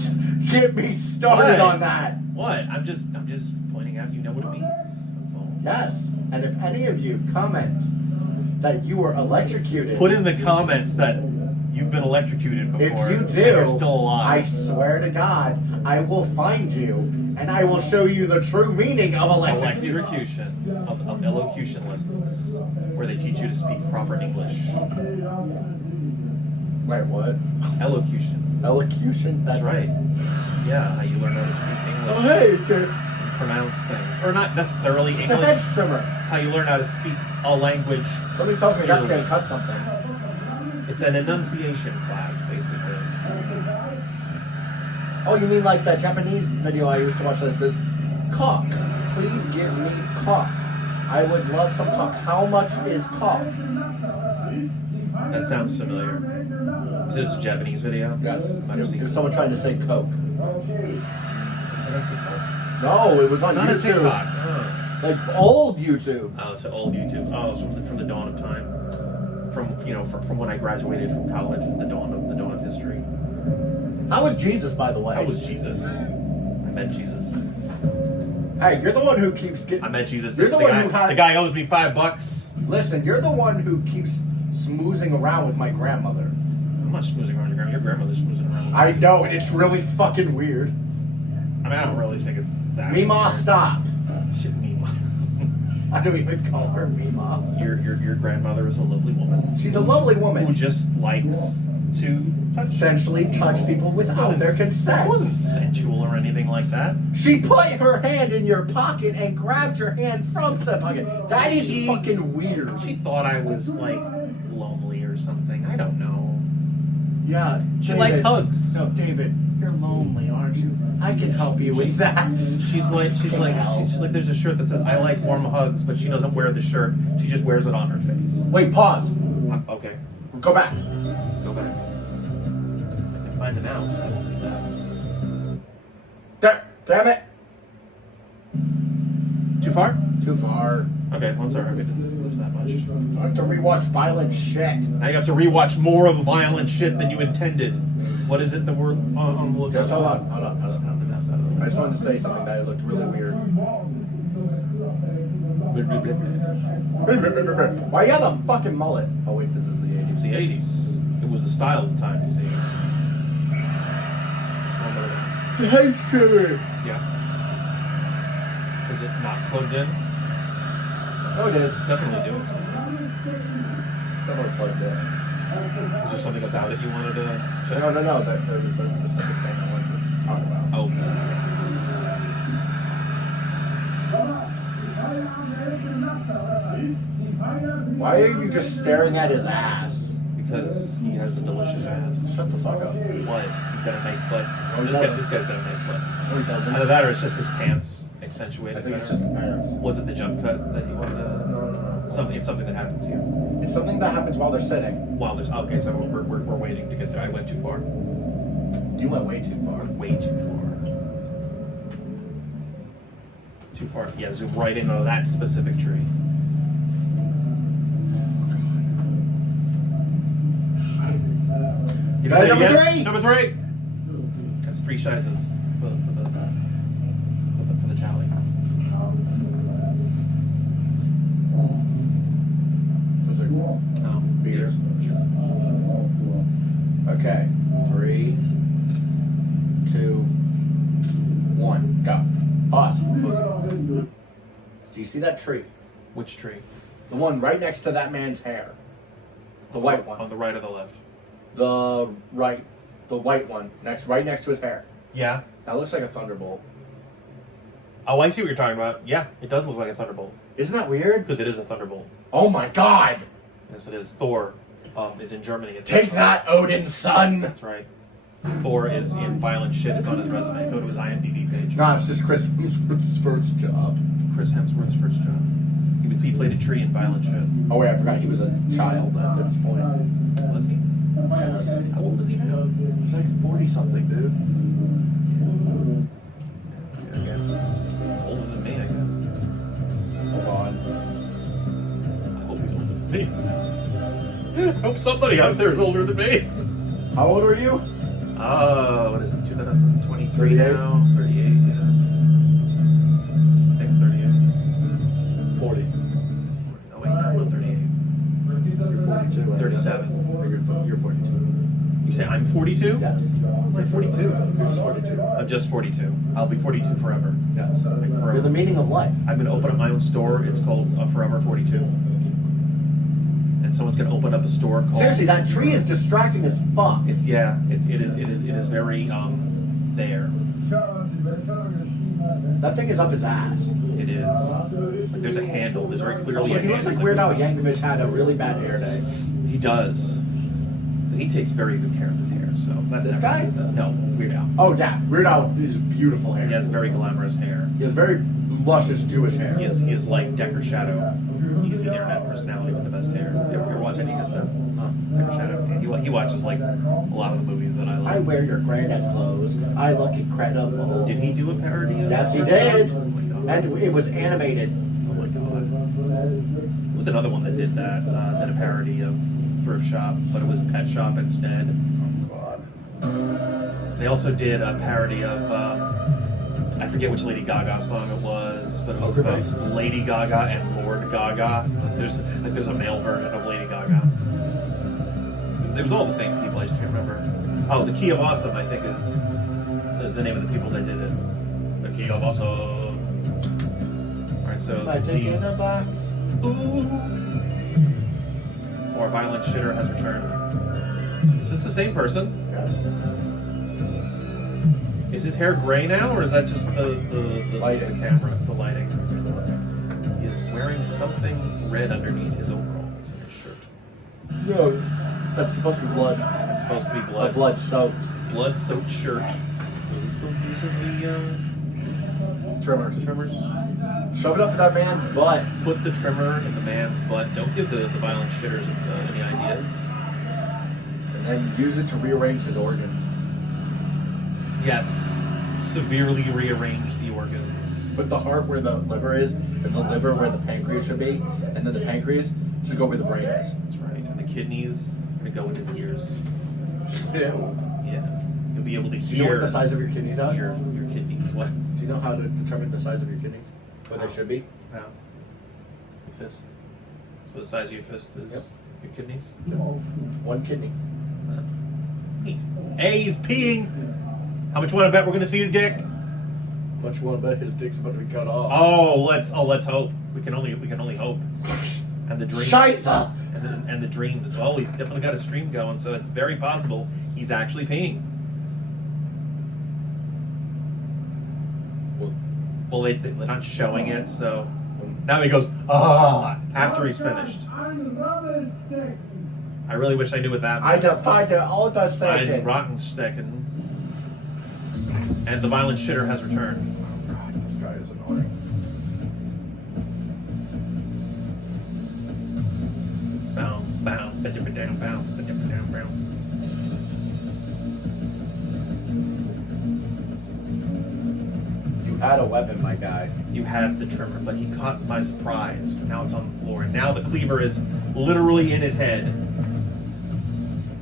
get me started on that. What? I'm just pointing out. You know what it means. That's all. Yes, and if any of you comment that you were electrocuted. Put in the comments that you've been electrocuted before. If you and do, you're still alive. I swear to God, I will find you and I will show you the true meaning of electrocution. Electrocution of elocution lessons, where they teach you to speak proper English. Wait, what? Elocution. Elocution? That's right. Yeah, how you learn how to speak English. Oh, hey, kid. And pronounce things, or not necessarily It's English. a hedge trimmer. It's how you learn how to speak a language. Somebody tells me that's going to cut something. It's an enunciation class, basically. Oh, you mean like that Japanese video I used to watch that says, cock, please give me cock. I would love some cock. How much is cock? That sounds familiar. Is this a Japanese video? Yes. I've seen It was it. someone trying to say coke. Is it on TikTok? No, it was on It's not YouTube. a TikTok. Oh. Like old YouTube. Oh, it's old YouTube. Oh, it's from the dawn of time. From when I graduated from college, the dawn of history. How was Jesus, by the way? I was Jesus. I met Jesus. Hey, you're the one who keeps getting. I met Jesus. You're the one guy, who had. the guy owes me $5. Listen, you're the one who keeps smoozing around with my grandmother. I'm not smoozing around your grandma. Your grandmother's smoozing around. With I me. know, and it's really fucking weird. I mean, I don't really think it's that. Mima, weird. stop. Shit, Mima. I don't even call her Mima. Your grandmother is a lovely woman. She's a lovely Who woman. just likes to Essentially touch people without their It consent. wasn't sensual or anything like that. She put her hand in your pocket and grabbed your hand from said pocket. That is She- fucking weird. She thought I was like lonely or something. I don't know. Yeah. She David. likes hugs. No, David, you're lonely, aren't you? I can help you with that. She's like, there's a shirt that says "I like warm hugs," but she doesn't wear the shirt. She just wears it on her face. Wait, pause. Okay, Go back. go back. I can find the mouse. I won't do that. Damn it. Too far? Too far. Okay, well, I'm sorry. I didn't lose that much. I have to rewatch violent shit. Now you have to rewatch more of the violent shit than you intended. What is it that we're on the lookout? Just hold on. Just pound the mouse out of the I way. just wanted to say something that looked really weird. Why you have a fucking mullet? Oh wait, this is the 80s. It's the 80s. It was the style of the time, you see. So I'm gonna- It's a hedge trimmer. Yeah. Is it not plugged in? Oh, it is. It's definitely doing something. It's definitely plugged in. Is there something about it you wanted to check? No. There was a specific thing I wanted to talk about. Oh. Why are you just staring at his ass? Because he has a delicious ass. Shut the fuck up. What? He's got a nice butt. he This doesn't. guy's got a nice butt. No, he doesn't. Either that or it's just his pants accentuated. I think it's better. just the pants. Was it the jump cut that you wanted to? Something. It's something that happens here. It's something that happens while they're sitting. Well, there's okay. So we're waiting to get there. I went too far. You went way too far. Way too far. Too far. Yeah, zoom right into that specific tree. Give me Guy that number again. 3! Number 3. That's 3 sizes for the tally. Those are Oh, beers. Okay. 3, 2, 1, go. Pause. Do you see that tree? Which tree? The one right next to that man's hair. The white one. On the right or the left? The right. The white one. Right next to his hair. Yeah. That looks like a thunderbolt. Oh, I see what you're talking about. Yeah, it does look like a thunderbolt Isn't that weird? because it is a thunderbolt. Oh my god! Yes, it is. Thor is in Germany. Take that, Odin's son! That's right. Thor is in violent shit. It's on his resume. Go to his IMDb page. No, it's just Chris Hemsworth's first job. Chris Hemsworth's first job. He played a tree in violent shit. Oh wait, I forgot he was a child at this point. Was he? Yes. How old is he now? He's like 40 something, dude. I guess. He's older than me, I guess. Hold on. I hope he's older than me. I hope somebody out there is older than me. How old are you? What is it? 2023 38? now? 38, yeah. I think 38. 40. Oh wait, no, I'm 38. You're 42. You say I'm 42? Yes. I'm like 42. You're just 42. I'm just 42. I'll be 42 forever. Yes. Like forever. You're the meaning of life. I'm going to open up my own store. It's called Forever 42. And someone's going to open up a store called... Seriously, that tree is distracting as fuck. It is very, there. That thing is up his ass. It is. Like, there's a handle. There's very clearly Also, a he looks handle. like Weird Al Yankovic had a really bad hair day. He does. But he takes very good care of his hair, so that's This never guy? No, Weird Al. Oh yeah, Weird Al is beautiful hair. He has very glamorous hair. He has very luscious Jewish hair. He is like Decker Shadow. He's the internet personality with the best hair. You ever watch any of his stuff? Decker Shadow. Yeah, he watches like a lot of the movies that I like. I wear your granddad's clothes. I look incredible. Did he do a parody of Yes, he Thrift did. Shop? Oh my god. And it was animated. Oh my god. There was another one that did that. Did a parody of Thrift Shop, but it was Pet Shop instead. Oh God. They also did a parody of I forget which Lady Gaga song it was, but it was Poker about Face? Lady Gaga and Lord Gaga. There's a male version of Lady Gaga. It was all the same people. I just can't remember. Oh, the Key of Awesome, I think, is the name of the people that did it. The Key of Awesome. All right, so I take in a box. Ooh. More violent shitter has returned. Is this the same person? Yes. Is his hair gray now, or is that just the Lighting. camera? It's the lighting. He is wearing something red underneath his overalls and his shirt. No, that's supposed to be blood. It's supposed to be A blood. blood-soaked. Blood-soaked shirt. Was he still using the Trimmers. trimmers? Shove it up that man's butt. Put the trimmer in the man's butt. Don't give the violent shitters any ideas. And then use it to rearrange his organs. Yes, severely rearrange the organs. Put the heart where the liver is, and the liver where the pancreas should be, and then the pancreas should go where the brain is. That's right. And the kidneys are gonna go in his ears. Yeah. Yeah, you'll be able to Do hear. you know what the size of your kidneys are? Your kidneys. What? Do you know how to determine the size of your kidneys? What they should be? No. Your fist. So the size of your fist is Yep. your kidneys. One kidney. Neat. Hey, he's peeing. How much you want to bet we're gonna see his dick? Much you want to bet his dick's about to be cut off? Oh, let's hope. We can only hope. And the dreams. Scheisse! And the dreams. Well, he's definitely got a stream going, so it's very possible he's actually peeing. Well, they're not showing it, so now he goes after he's finished. I really wish I knew what that I meant. defied the all the I'm second. rotten stick and the violent shitter has returned. Oh God, this guy is annoying. Bow, bow, ba-dip-a-down, bow, ba-dip-a-down, bow. You had a weapon, my guy. You had the trimmer, but he caught by surprise. Now it's on the floor, and now the cleaver is literally in his head,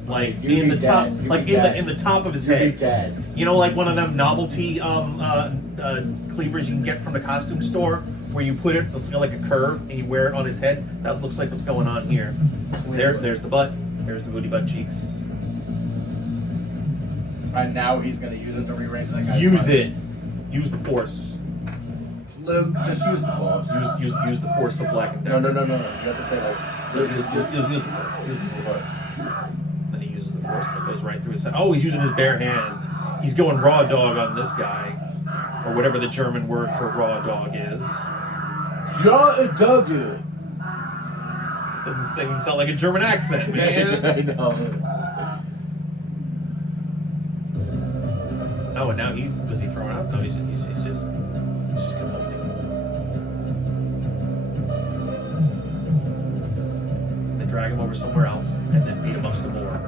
like You'd in be the top, dead. You'd like be dead. in the top of his You'd head. be dead. You know, like one of them novelty cleavers you can get from the costume store, where you put it, it's got like a curve, and you wear it on his head. That looks like what's going on here. There's the butt. There's the booty butt cheeks. And now he's gonna use it to rearrange that guy's Use body. it. Use the force. Luke, just use the force. Use the force of black and No. death. You have to say like, Use Luke, the force. use the force. Then he uses the force and it goes right through his head. Oh, he's using his bare hands. He's going raw dog on this guy. Or whatever the German word for raw dog is. Ja, a doggy. Doesn't even sound like a German accent, man. I know. Oh, and now was he throwing up? No, he's just convulsing. Then drag him over somewhere else, and then beat him up some more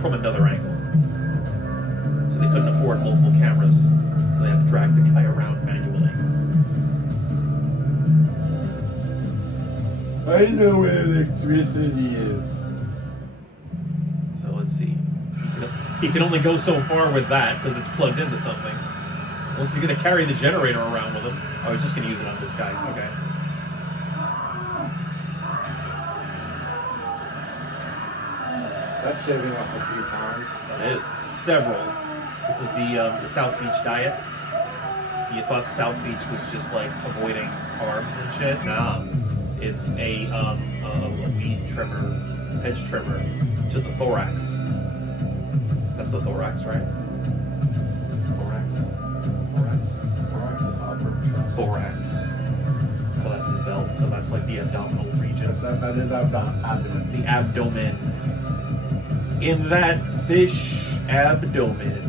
from another angle. So they couldn't afford multiple cameras, so they had to drag the guy around manually. I know where electricity is. So let's see. He can only go so far with that because it's plugged into something. Unless he's going to carry the generator around with him. Oh, he's just going to use it on this guy. Okay. That That's shaving off a few pounds. It is several. This is the South Beach diet. So you thought the South Beach was just like avoiding carbs and shit? Nah, it's a weed trimmer, edge trimmer to the thorax. That's the thorax, right? Thorax. Thorax is upper. Thorax. So that's his belt. So that's like the abdominal region. That is abdomen. The abdomen. In that fish abdomen.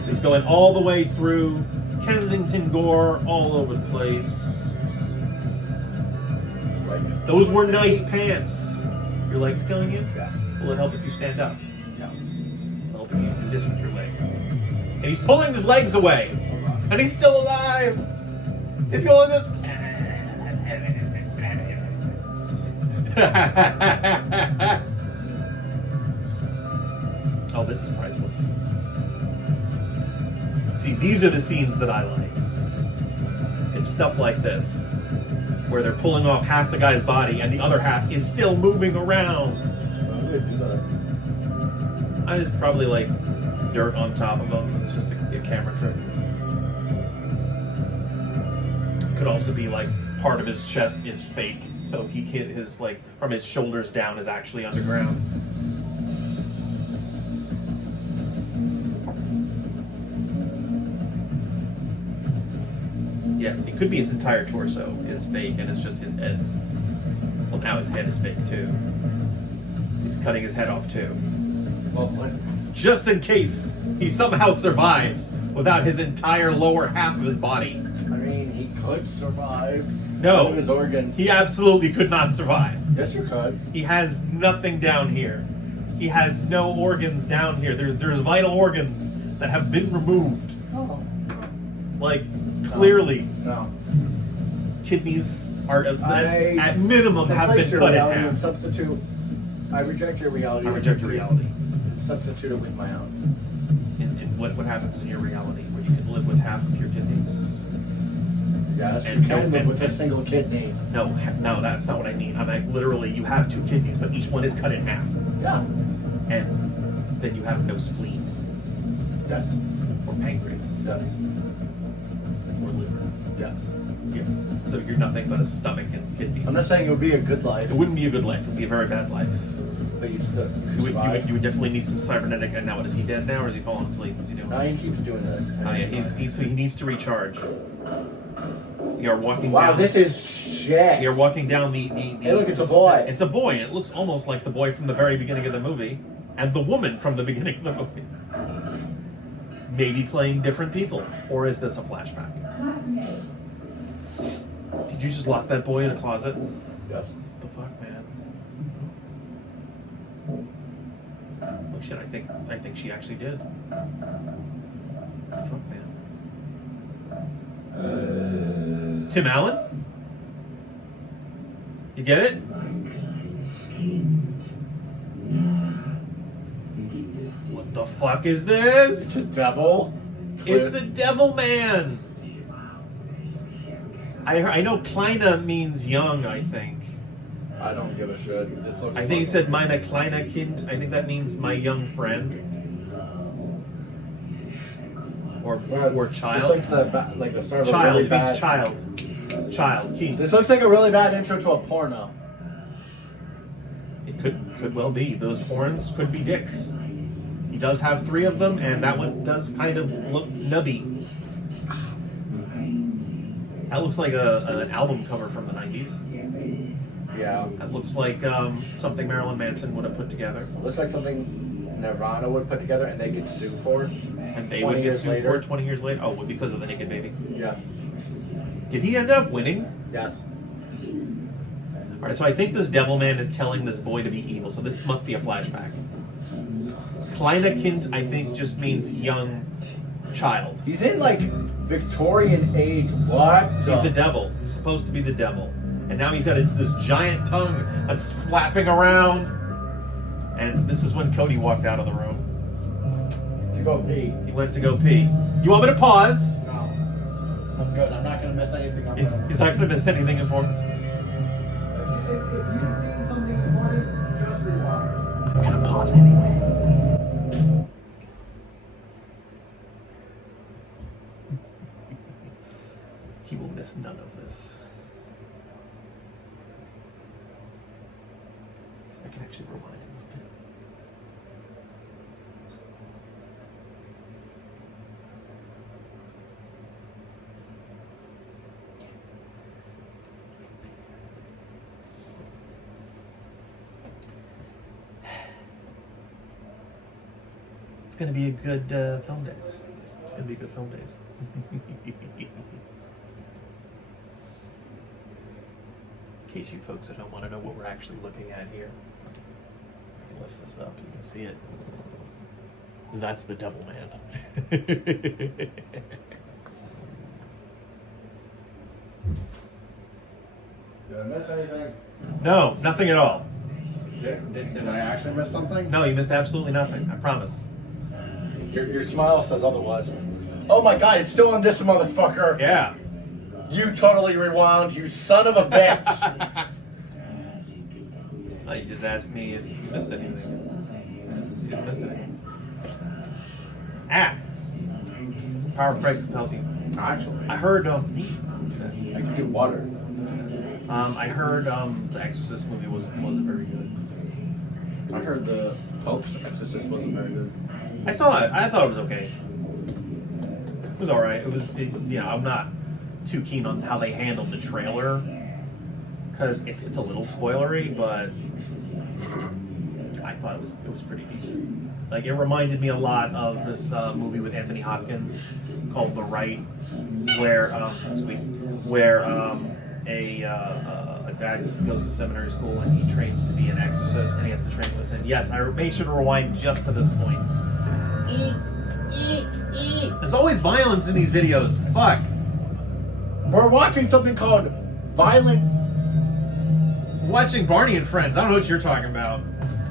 So he's going all the way through Kensington Gore, all over the place. Those were nice pants. Your leg's killing you? Yeah. Will it help if you stand up? Yeah. It'll help if you do this with your leg. And he's pulling his legs away. And he's still alive. He's going this. Oh, this is priceless. See, these are the scenes that I like. It's stuff like this, where they're pulling off half the guy's body and the other half is still moving around. Why do they do that? It's probably like dirt on top of them. It's just a camera trick. Could also be like part of his chest is fake, so he hit his like from his shoulders down is actually underground. Yeah, it could be his entire torso is fake and it's just his head. Well, now his head is fake too. He's cutting his head off too. Lovely. Just in case he somehow survives without his entire lower half of his body. I mean, he could survive. No. One of his organs. He absolutely could not survive. Yes, you could. He has nothing down here. He has no organs down here. There's vital organs that have been removed. Oh. Like, clearly, No. kidneys are I at minimum have been replace your cut in reality and half. substitute. I reject your reality. I reject your reality. Substitute it with my own. And what happens in your reality where you can live with half of your kidneys? Yes, And- you can live and- with a single kidney. No, that's not what I mean. I mean, literally, you have two kidneys, but each one is cut in half. Yeah. And then you have no spleen Yes. or pancreas Yes. or liver. Yes. Yes. So you're nothing but a stomach and kidneys. I'm not saying it would be a good life, It wouldn't be a good life. It would be a very bad life. but you'd still You would definitely need some cybernetic. And now, what is he dead now, or is he falling asleep? What's he doing? Now he keeps doing this. and Oh yeah, it's fine. he needs to recharge. You're walking Wow, down. this is shit. You're walking down the Hey, look, it's a boy. It's a boy, and it looks almost like the boy from the very beginning of the movie, and the woman from the beginning of the movie. Maybe playing different people, or is this a flashback? Did you just lock that boy in a closet? Yes. What the fuck, man? Oh shit! I think she actually did. What the fuck, man? Tim Allen? You get it? What the fuck is It's a this? devil. It's the Devil Man. I know Kleine means young, I think. I don't give a shit. This looks I think he said fun. meine kleine Kind. I think that means my young friend. Or This child. looks like the start of a Child, really it means bad. child. Child, Kind. This looks like a really bad intro to a porno. It could well be. Those horns could be dicks. He does have 3 of them, and that one does kind of look nubby. That looks like an album cover from the 90s. Yeah. That looks like something Marilyn Manson would have put together. Looks like something Nirvana would put together and they could sue for. And they 20 would get years sued later. for it 20 years later. Oh, because of the Naked Baby. Yeah. Did he end up winning? Yes. All right, so I think this devil man is telling this boy to be evil, so this must be a flashback. Kleine Kind, I think, just means young child. He's in like Victorian age. What? He's the devil. He's supposed to be the devil. And now he's got this giant tongue that's flapping around. And this is when Cody walked out of the room. To go pee. He went to go pee. You want me to pause? No. I'm good. I'm not gonna miss anything. He's not going to miss anything important. If you hot anyway. He will miss none of this. So I can actually rewind it a little bit. It's going to be a good film days. It's going to be good film days. In case you folks at home want to know what we're actually looking at here, I can lift this up. You can see it. That's the Devil Man. Did I miss anything? No, nothing at all. Did I actually miss something? No, you missed absolutely nothing. I promise. Your smile says otherwise. Oh my god, it's still on this motherfucker. Yeah. You totally rewound, you son of a bitch. Oh, you just asked me if you missed anything. You didn't miss anything. Ah! Power of Christ compels you. Actually, I heard, I can do water. I heard, the Exorcist movie wasn't very good. I heard the Pope's Exorcist wasn't very good. I saw it. I thought it was okay. It was alright. I'm not too keen on how they handled the trailer because it's a little spoilery, but I thought it was pretty decent. Like, it reminded me a lot of this movie with Anthony Hopkins called The Right, where a guy goes to seminary school and he trains to be an exorcist and he has to train with him. Yes, I made sure to rewind just to this point. There's always violence in these videos. Fuck. We're watching something called Violent. We're watching Barney and Friends. I don't know what you're talking about.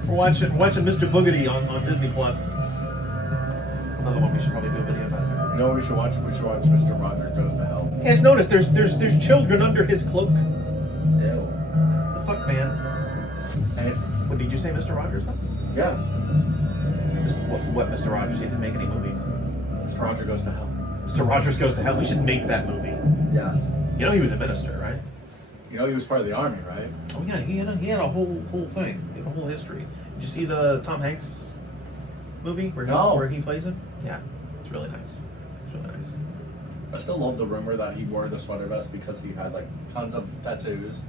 We're watching Mr. Boogedy on Disney Plus. That's another one we should probably do a video about. You know what we should watch? We should watch Mr. Roger Goes to Hell. You guys notice there's children under his cloak. Ew. The fuck, man. And it's, What did you say, Mr. Rogers? Though? yeah. What Mr. Rogers? He didn't make any movies. Mr. Roger Goes to Hell. Mr. Rogers Goes to Hell. We should make that movie. Yes. You know he was a minister, right? You know he was part of the army, right? Oh yeah, he had a whole thing. He had a whole history. Did you see the Tom Hanks movie where he plays him? Yeah, it's really nice. It's really nice. I still love the rumor that he wore the sweater vest because he had like tons of tattoos.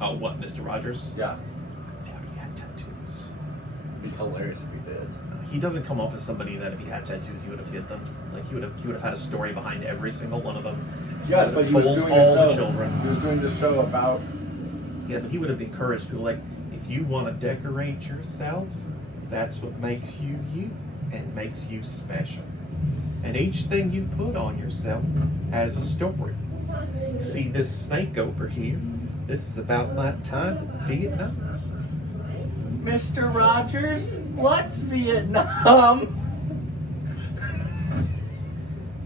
Oh, what, Mr. Rogers? Yeah. Yeah, he had tattoos. It'd be hilarious if he did. He doesn't come off as somebody that if he had tattoos, he would have hid them. Like he would have had a story behind every single one of them. Yes, but he was told doing all a show. the children. He was doing this show about. Yeah, but he would have encouraged people like, if you want to decorate yourselves, that's what makes you you and makes you special. And each thing you put on yourself has a story. See this snake over here? This is about my time in Vietnam. Mr. Rogers, what's Vietnam?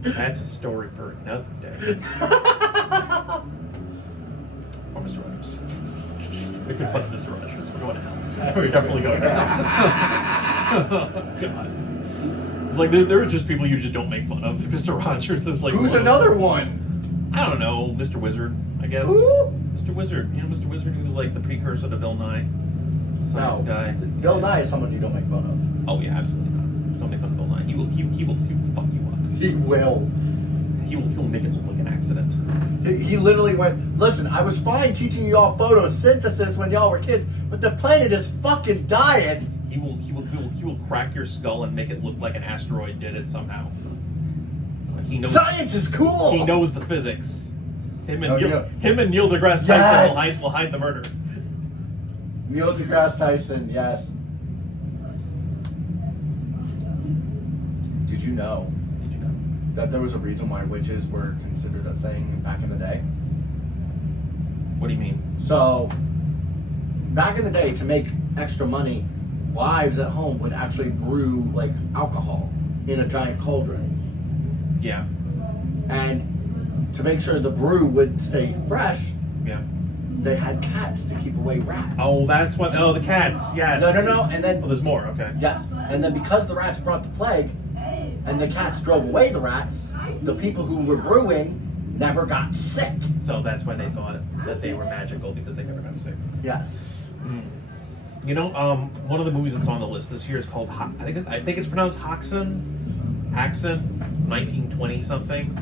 That's a story for another day. Or Mr. Rogers. Making fun of Mr. Rogers. We're going to hell. We're definitely going to hell. God. It's like there are just people you just don't make fun of. Mr. Rogers is like. Who's another one? I don't know. Mr. Wizard, I guess. Who? Mr. Wizard. You know Mr. Wizard? He was like the precursor to Bill Nye. Science guy. Bill Nye is someone you don't make fun Oh yeah, absolutely not. Don't make fun of Bill Nye. He will fuck you up. of. He will. He will make it look like an accident. He literally went, listen, I was fine teaching you all photosynthesis when y'all were kids, but the planet is fucking dying. He will crack your skull and make it look like an asteroid did it somehow. Like he knows Science is cool. He knows the physics. Him and Oh, him and Neil deGrasse Yes. Tyson will hide the murder. Neil deGrasse Tyson, yes. Did you know Did you know? that there was a reason why witches were considered a thing back in the day? What do you mean? So, back in the day, to make extra money, wives at home would actually brew like alcohol in a giant cauldron. Yeah. And to make sure the brew would stay fresh, Yeah. they had cats to keep away rats. Oh, that's what. Oh, the cats. Yes. No. And then Oh, there's more. Okay. yes, and then because the rats brought the plague, and the cats drove away the rats, the people who were brewing never got sick. So that's why they thought that they were magical because they never got sick. Yes. You know, one of the movies that's on the list this year is called. I think it's pronounced Haxan, 1920 something.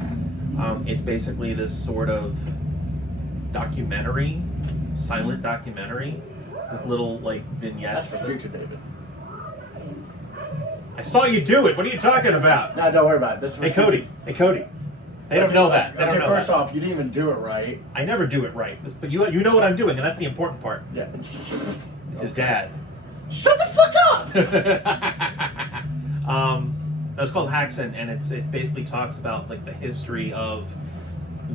It's basically this sort of documentary, silent documentary, with little like vignettes. That's the future, David. I saw you do it. What are you talking about? No, don't worry about it. This is Hey Cody. They don't know that. They don't know first that. off, you didn't even do it right. I never do it right, but you know what I'm doing, and that's the important part. Yeah. It's his dad. Shut the fuck up! That's called Haxan, and it basically talks about like the history of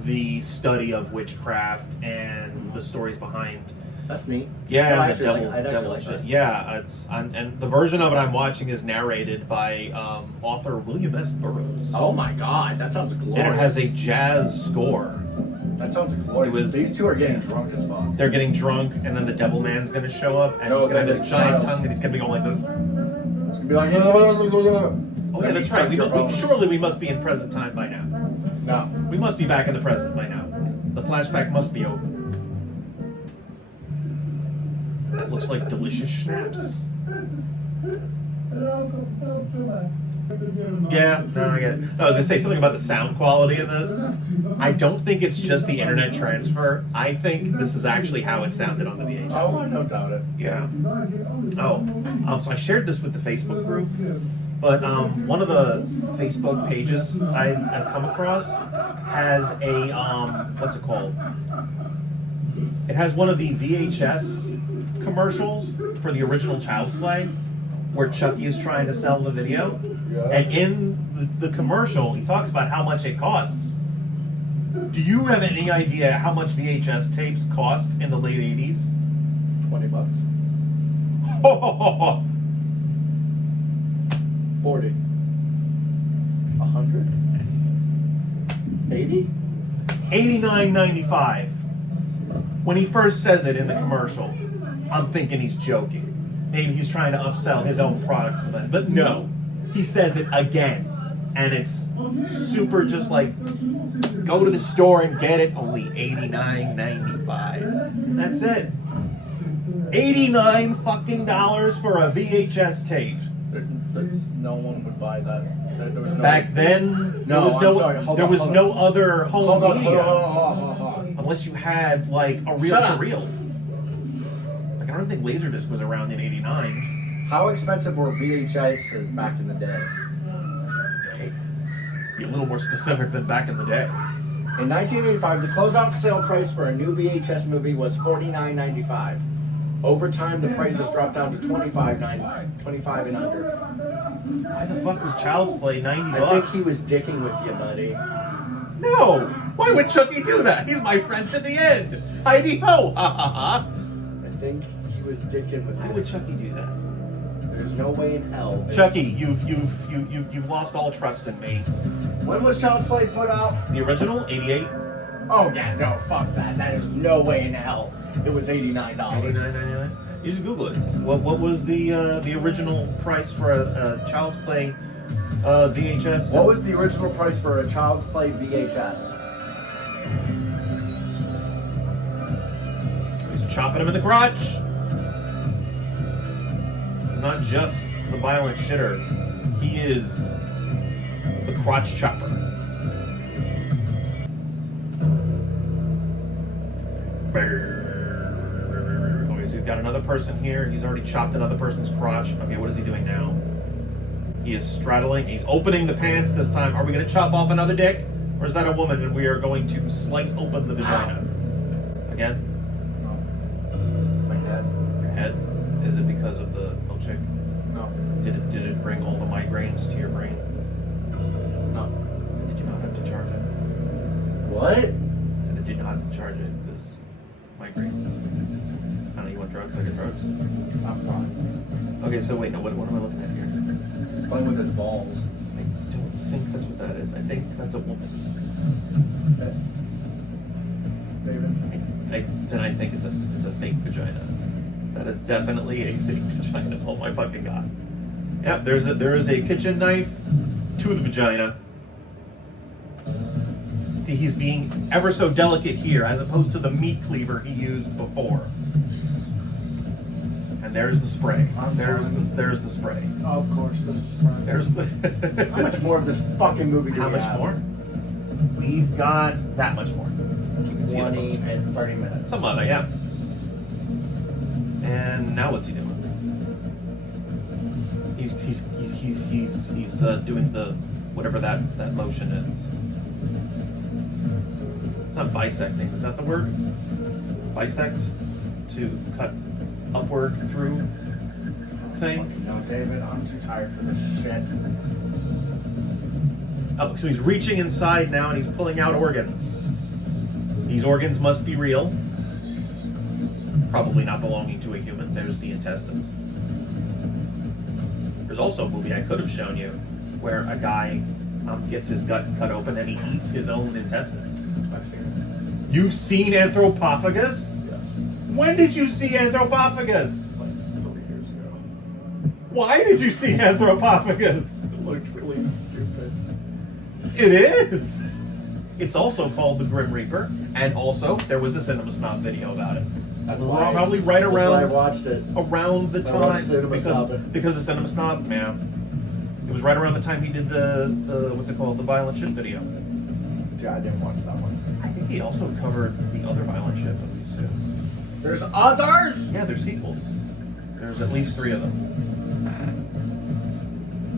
the study of witchcraft and the stories behind. That's neat. Yeah, No, the devil like shit. that. Yeah, and the version of it I'm watching is narrated by author William S. Burroughs. Oh my god, that sounds glorious. And it has a jazz score. That sounds glorious. These two are getting drunk as fuck. They're getting drunk, and then the devil man's gonna show up, and No, he's gonna have then this the giant child's- tongue, and he's gonna be going like this. It's gonna be like. Oh yeah, that's right. Surely we must be in present time by now. No. We must be back in the present by now. The flashback must be over. That looks like delicious schnapps. Yeah, no, I get it. No, I was gonna say something about the sound quality of this. I don't think it's just the internet transfer. I think this is actually how it sounded on the VHS. Oh, I don't doubt it. Yeah. Oh, so I shared this with the Facebook group, but one of the Facebook pages I've come across has a what's it called? It has one of the VHS commercials for the original Child's Play, where Chucky is trying to sell the video, and in the commercial he talks about how much it costs. Do you have any idea how much VHS tapes cost in the late 80s? $20. 40. 100. 80. $89.95. When he first says it in the commercial, I'm thinking he's joking. Maybe he's trying to upsell his own product for that. But no, he says it again. And it's super just like, go to the store and get it, only $89.95. That's it. $89 fucking dollars for a VHS tape. No one would buy that. There was no Back then, there No, was I'm no, sorry. Hold there on, was hold no on. other home Hold on, media. hold on. Unless you had like a reel Shut to up. reel. Like I don't think Laserdisc was around in '89. How expensive were VHSs back in the day? Okay. Be a little more specific than back in the day. In 1985, the closeout sale price for a new VHS movie was $49.95. Over time, the prices dropped down to $25 and under. Why the fuck was Child's Play $90? I think he was dicking with you, buddy. No. Why would Chucky do that? He's my friend to the end. Heidi ho! Ha ha ha! I think he was dicking with Why you. would Chucky do that? There's no way in hell. Chucky, you've lost all trust in me. When was Child's Play put out? The original, '88. Oh yeah, no, fuck that. That is no way in hell. It was $89. $89.99. You just Google it. What was the original price for a Child's Play VHS? What was the original price for a Child's Play VHS? He's chopping him in the crotch. He's not just the violent shitter. He is the crotch chopper. Okay, so we've got another person here. He's already chopped another person's crotch. Okay, what is he doing now? He is straddling. He's opening the pants this time. Are we going to chop off another dick? Or is that a woman and we are going to slice open the vagina? Again? My head. Your head? Is it because of the milkshake? No. Did it bring all the migraines to your brain? No. Did you not have to charge it? What? I said it did not have to charge it because migraines. I don't know, you want drugs? I get drugs. I'm fine. Okay, so wait, no, what am I looking at here? He's playing with his balls. I don't think that's what that is. I think that's a woman. David? I then I think it's a fake vagina. That is definitely a fake vagina. Oh my fucking god. Yep, there is a kitchen knife to the vagina. See, he's being ever so delicate here, as opposed to the meat cleaver he used before. And there's the spray. There's the spray. Oh, of course, there's a spray. There's the. How much more of this fucking movie do How we much have? more? We've got that much more. You can see 20 it. and 30 minutes. Some of it, yeah. And now what's he doing? He's doing the whatever that motion is. It's not bisecting. Is that the word? Bisect, to cut upward through thing. No, David, I'm too tired for this shit. Oh, so he's reaching inside now and he's pulling out organs. These organs must be real. Probably not belonging to a human. There's the intestines. There's also a movie I could have shown you where a guy gets his gut cut open and he eats his own intestines. I've seen You've seen Anthropophagus? it. Yes. When did you see Anthropophagus? Like 3 years ago. Why did you see Anthropophagus? It looked really stupid. It is. It's also called The Grim Reaper, and also there was a Cinema Snob video about it. That's why. Probably right That's why I around watched it. around the I watched time Cinema Snob. because the Cinema Snob, man. It was right around the time he did the what's it called, the violent shit video. Yeah, I didn't watch that one. I think he also covered the other violent shit movies too. There's others! Yeah, there's sequels. There's at least 3 of them.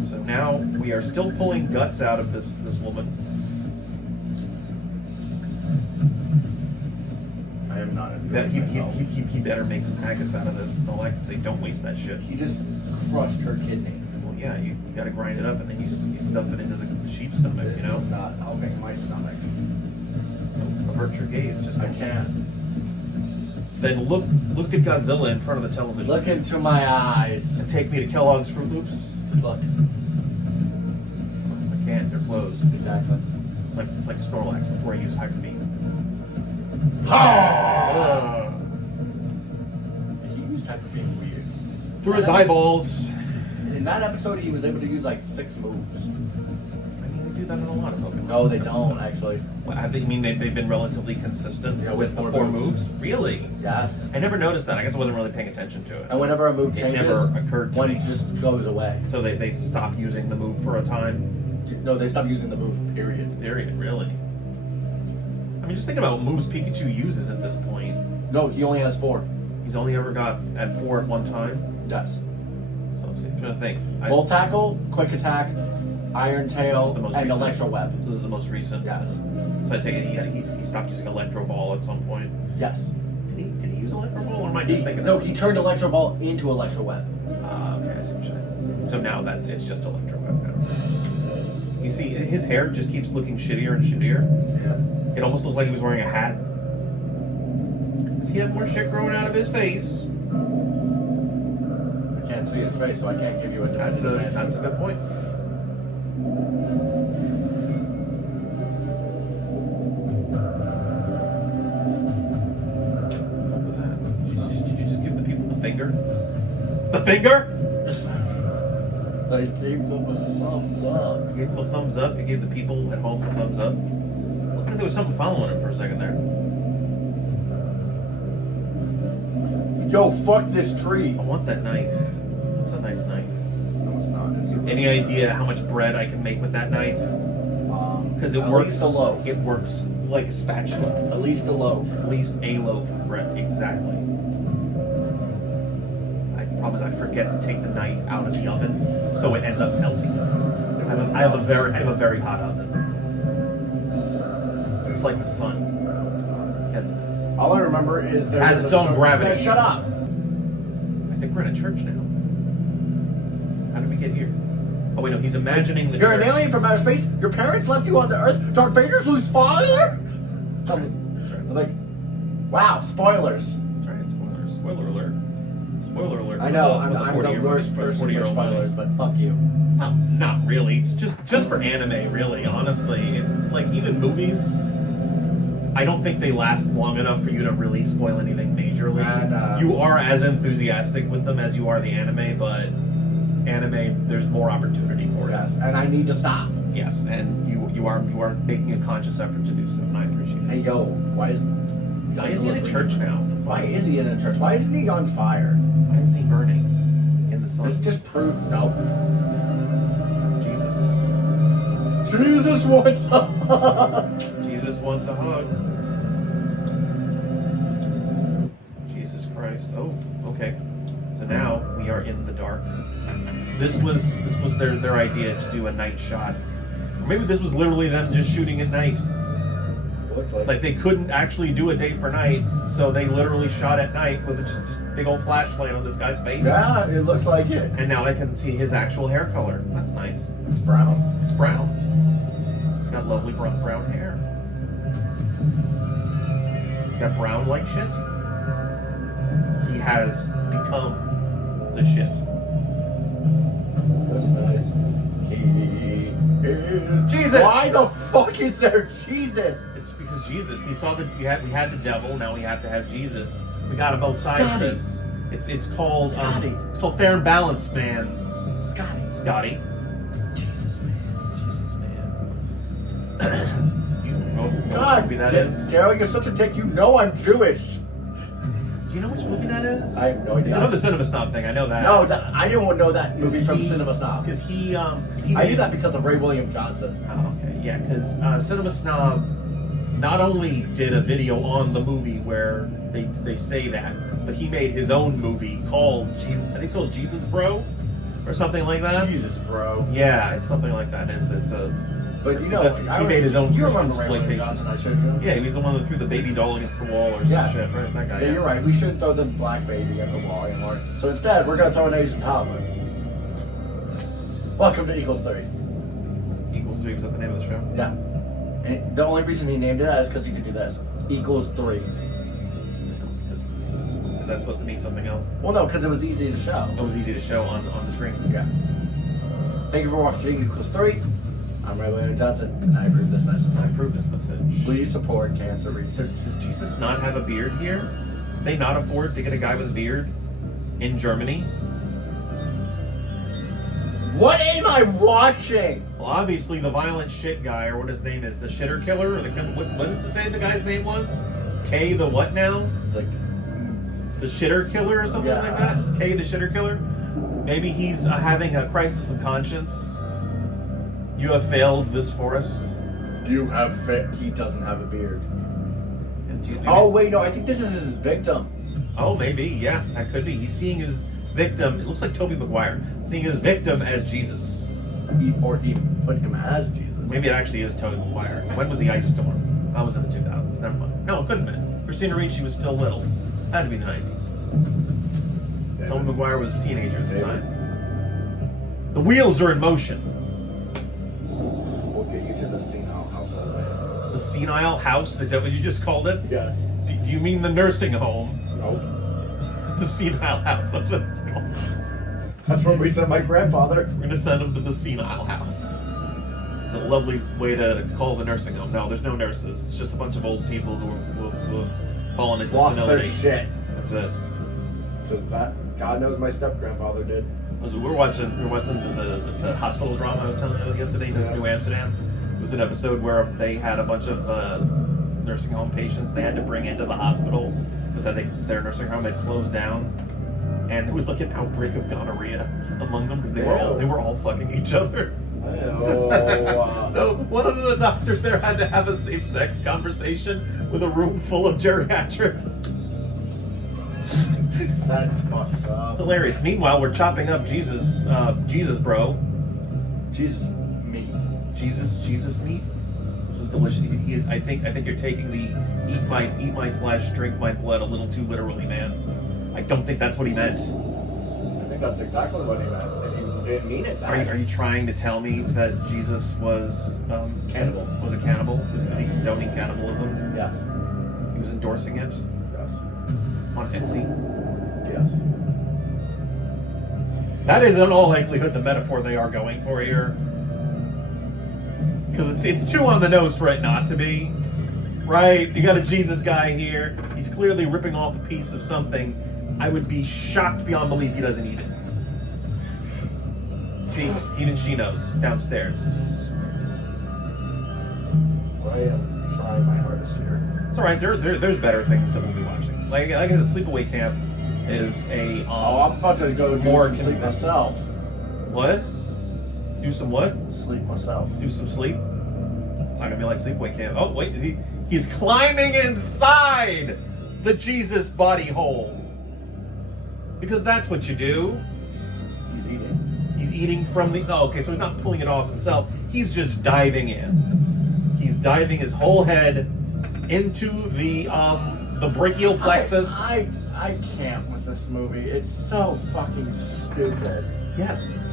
So now we are still pulling guts out of this woman. I am not enjoying myself. He better make some haggis out of this. That's all I can say. Don't waste that shit. He just crushed her kidney. Well, yeah, you got to grind it up and then you stuff it into the sheep's stomach, This you know? is not helping my stomach. So avert your gaze. Just I can't. Then look at Godzilla in front of the television. Look into my eyes. And take me to Kellogg's Fruit Loops. Just look. I can't. They're closed. Exactly. It's like Snorlax before I use Hyper Beam. Ha! He used type of being weird. Through his eyeballs. In that episode, he was able to use like 6 moves. I mean, they do that in a lot of Pokemon. No, they don't episodes. actually. Well, I mean they've been relatively consistent Yeah, with the with 4 4 moves. Really? Yes. I never noticed that. I guess I wasn't really paying attention to it. And whenever a move It changes, never occurred to one me. just goes away. So they stopped using the move for a time. No, they stopped using the move. Period. Period. Really. I mean, just think about what moves Pikachu uses at this point. No, he only has 4. He's only ever got at 4 at one time. Yes. So let's see. I'm trying to think. Full tackle, quick attack, iron tail, and recent. electro web. So this is the most recent. Yes. So I take it he stopped using Electro Ball at some point. Yes. Did he use Electro Ball, or am I just thinking? No, this? he turned electro ball into electro web. Okay, I see what you're saying. So now it's just Electro Web now. You see, his hair just keeps looking shittier and shittier. Yeah. It almost looked like he was wearing a hat. Does he have more shit growing out of his face? I can't see his face, so I can't give you a That's definitive a answer. good point. What was that? Did you just give the people the finger? The finger? I gave them a thumbs up. You gave him a thumbs up. You gave the people at home a thumbs up. Looked like there was something following him for a second there. Yo, fuck this tree. I want that knife. That's a nice knife. No, it's not. It's Any idea how much bread I can make with that knife? Because it at works. least a loaf. It works like a spatula. At least a loaf. At least a loaf of bread. Exactly. I promise I forget to take the knife out of the oven, so it ends up melting. I have a very hot oven. It's like the sun. It's not. Yes, it is. All I remember is there Has was its a own short- gravity. Yeah, shut up. I think we're in a church now. How did we get here? Oh wait, no, he's imagining the You're church. an alien from outer space. Your parents left you on the Earth. Darth Vader's whose father? That's right. I'm like, wow, spoilers. That's right. Spoilers. Spoiler alert. Spoiler alert. I know, for I'm the 40-year-old worst person with 40-year-old spoilers, but fuck you. Not really. It's just for anime, really. Honestly, it's like even movies. I don't think they last long enough for you to really spoil anything majorly. And, you are as enthusiastic with them as you are the anime, but anime, there's more opportunity for it. Yes, and I need to stop. Yes, and you are making a conscious effort to do so, and I appreciate it. Hey, yo, why is he in a church now? Why is he in a church? Why isn't he on fire? Why isn't he burning in the sun? This just proved no. Jesus. Jesus wants a hug. Jesus wants a hug. Jesus Christ. Oh, okay. So now we are in the dark. So this was their idea to do a night shot. Or maybe this was literally them just shooting at night. Looks Like they couldn't actually do a day for night, so they literally shot at night with just big old flashlight on this guy's face. Yeah, it looks like it. And now I can see his actual hair color. That's nice. It's brown. It's brown. He's got lovely brown hair. He's got brown like shit. He has become the shit. That's nice. He is Jesus! Why the fuck is there Jesus? It's because Jesus. He saw that we had the devil. Now we have to have Jesus. We got to both sides of Scotty. this. It's called Scotty. it's called fair and balanced, man. Scotty. Jesus, man. You know which God, movie that is? Daryl, you're such a dick. You know I'm Jewish. Do you know which movie that is? I have no idea. It's another Cinema Snob thing. I know that. No, I didn't know that movie from he- Cinema Snob. Because he I made knew that because of Ray William Johnson. Oh, okay. Yeah, because Cinema Snob not only did a video on the movie where they say that, but he made his own movie called Jesus. I think it's called Jesus Bro, or something like that. Jesus, bro. Yeah, it's something like that. It's a. But you know, he made his own You remember Ray William exploitation. Johnson? I showed you. Yeah, he was the one that threw the baby doll against the wall or some Yeah. shit, right? That guy. Yeah, you're right. We shouldn't throw the black baby at the wall anymore. So instead, we're gonna throw an Asian toddler. Welcome to Equals 3. Equals 3 was that the name of the show? Yeah. And the only reason he named it that is because he could do this. Equals 3. Is that supposed to mean something else? Well, no, because it was easy to show. It was easy to show on the screen. Yeah. Thank you for watching Equals 3. I'm Ray William Johnson, and I approve this message. I approve this message. Please support cancer research. Does Jesus not have a beard here? Did they not afford to get a guy with a beard in Germany? What am I watching? Well, obviously the violent shit guy, or what his name is, the shitter killer, or what did it say the guy's name was? K the what now? Like, The shitter killer or something Yeah. like that? K the shitter killer? Maybe he's having a crisis of conscience. You have failed this forest. you have he doesn't have a beard. And Oh, wait, no, I think this is his victim. Oh, maybe, yeah, that could be. He's seeing his victim. It looks like Tobey Maguire seeing his victim as Jesus. Or he put him as Jesus. Maybe it actually is Tobey Maguire. When was the ice storm? I was in the 2000s. Never mind. No, it couldn't have been. Christina Ricci was still little. Had to be the 90s. Tobey Maguire was a teenager at the David. time. The wheels are in motion. We'll get you to the senile house later. The senile house. Is that what you just called it? Yes. Do you mean the nursing home? Nope. The senile house. That's what it's called. That's what we sent my grandfather. We're gonna send him to the senile house. It's a lovely way to call the nursing home. No, there's no nurses. It's just a bunch of old people who have fallen into Lost their senility. shit. That's it. Because that, God knows my step-grandfather did. We're watching the hospital drama I was telling you yesterday in New Amsterdam. It was an episode where they had a bunch of nursing home patients they had to bring into the hospital because I think their nursing home had closed down, and there was like an outbreak of gonorrhea among them because they were all fucking each other. Oh, So one of the doctors there had to have a safe sex conversation with a room full of geriatrics. that's fucked up. It's hilarious. Meanwhile, we're chopping up Jesus bro. Jesus, me. Jesus meat. This is delicious. He is. I think you're taking the eat my flesh, drink my blood a little too literally, man. I don't think that's what he meant. I think that's exactly what he meant. If you didn't mean it that Are you trying to tell me that Jesus was Cannibal. Was a cannibal? Was he condoning cannibalism? Yes. He was endorsing it Yes. on Etsy. Yes. That is in all likelihood the metaphor they are going for here. Because it's too on the nose for it not to be. Right, you got a Jesus guy here. He's clearly ripping off a piece of something. I would be shocked beyond belief he doesn't eat it. See, even she knows downstairs. I am trying my hardest here. It's all right. There's better things that we'll be watching. Like I said, Sleepaway Camp is a. I'm about to go do some sleep myself. What? Do some what? Sleep myself. Do some sleep. It's not gonna be like Sleepaway Camp. Oh wait, is he? He's climbing inside the Jesus body hole. Because that's what you do. He's eating. He's eating from the. Oh, okay, so he's not pulling it off himself. He's just diving in. He's diving his whole head into the brachial plexus. I can't with this movie. It's so fucking stupid. Yes,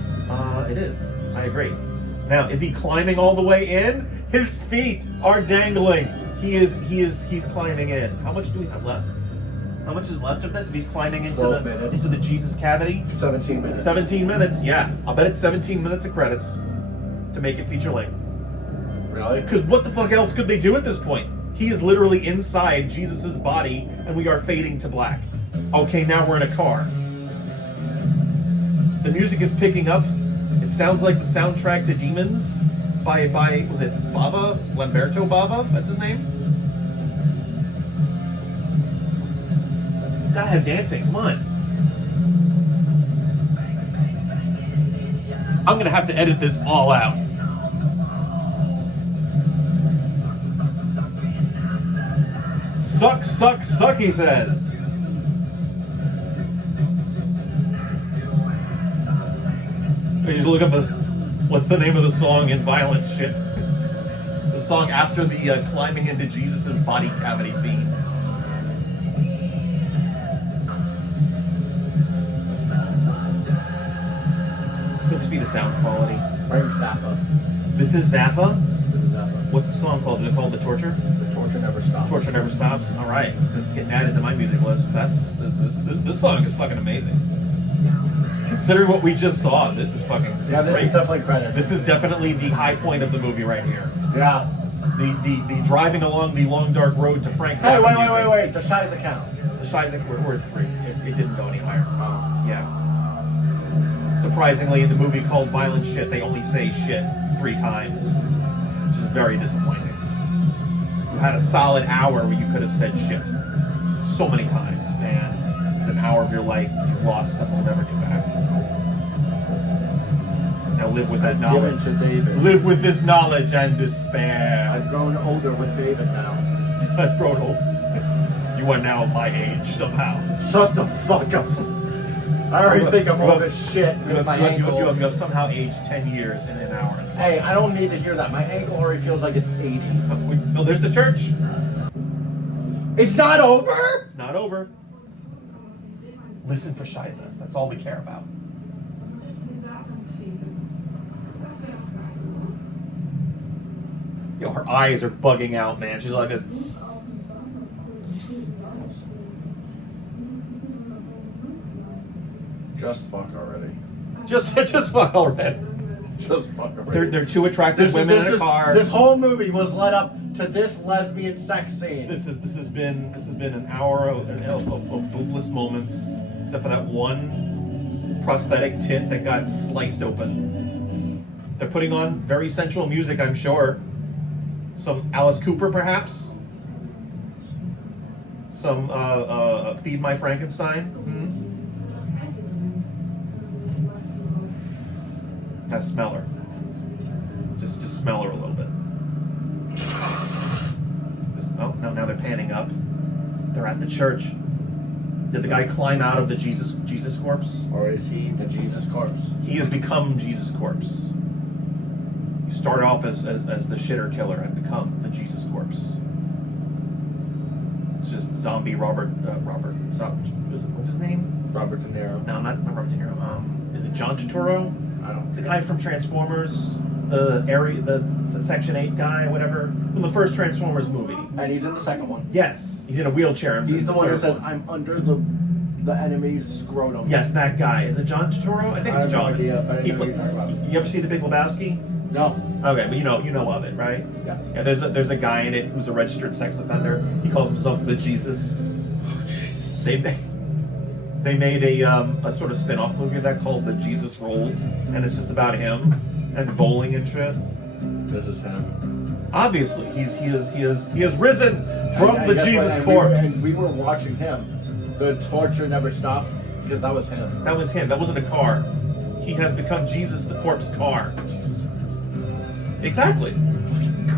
it is. I agree. Now, is he climbing all the way in? His feet are dangling. He's climbing in. How much do we have left? How much is left of this? If he's climbing into the Jesus cavity? 17 minutes. 17 minutes, yeah. I'll bet it's 17 minutes of credits to make it feature length. Really? Because what the fuck else could they do at this point? He is literally inside Jesus' body, and we are fading to black. Okay, now we're in a car. The music is picking up. It sounds like the soundtrack to Demons by was it Bava? Lamberto Bava? That's his name? Gotta have dancing, come on. I'm gonna have to edit this all out. Suck, suck, suck, he says. You just look up what's the name of the song in Violent Shit? The song after the climbing into Jesus' body cavity scene. Could just be the sound quality. Frank Zappa. This is Zappa? This is Zappa. What's the song called? Is it called The Torture? The Torture Never Stops. Torture Never Stops. All right, it's getting added to my music list. This song is fucking amazing. Considering what we just saw, this is fucking. Yeah, this great. is definitely credits. This is definitely the high point of the movie right here. Yeah. The driving along the long dark road to Frank's. Hey, wait. The Shiza account. The Shizak, we're at 3. It didn't go any higher. Oh. Yeah. Surprisingly, in the movie called Violent Shit, they only say shit 3 times, which is very disappointing. You had a solid hour where you could have said shit so many times, man. This is an hour of your life you've lost and will never get back. Now live with that knowledge. Given to David. Live with this knowledge and despair. I've grown older with David now. I've grown old. You are now my age somehow. Shut the fuck up. I already think I'm old as shit with my ankle. You have somehow aged 10 years in an hour. Hey, I don't need to hear that. My ankle already feels like it's 80. No, there's the church. It's not over? It's not over. Listen for Shiza. That's all we care about. Yo, her eyes are bugging out, man. She's like this. Just fuck already. Just fuck already. Just fuck already. They're two attractive women in a car. This whole movie was led up to this lesbian sex scene. This has been an hour of boobless moments, except for that one prosthetic tit that got sliced open. They're putting on very sensual music, I'm sure. Some Alice Cooper, perhaps. Some Feed My Frankenstein. Mm-hmm. Now smell her. Just smell her a little bit. Now they're panning up. They're at the church. Did the guy climb out of the Jesus corpse? Or is he the Jesus corpse? He has become Jesus corpse. You start off as the shitter killer and become the Jesus corpse. It's just zombie Robert. What's his name? Robert De Niro. No, not Robert De Niro. Is it John Turturro? I don't. The guy from Transformers, the Section 8 guy, whatever, from the first Transformers movie. And he's in the second one. Yes, he's in a wheelchair. He's the one who says, "I'm under the enemy's scrotum." Yes, that guy. Is it John Turturro? I think it's John. I have no idea, but I know who you're talking about. You ever see The Big Lebowski? No. Okay, but you know of it, right? Yes. Yeah, there's a guy in it who's a registered sex offender. He calls himself the Jesus. Oh, Jesus. They made a sort of spin-off movie of that called The Jesus Rolls, and it's just about him and bowling and shit. This is him. Obviously, he has risen from And the guess what? Jesus And corpse. we were watching him. The torture never stops because that was him. That was him. That wasn't a car. He has become Jesus the corpse car. Jesus Exactly.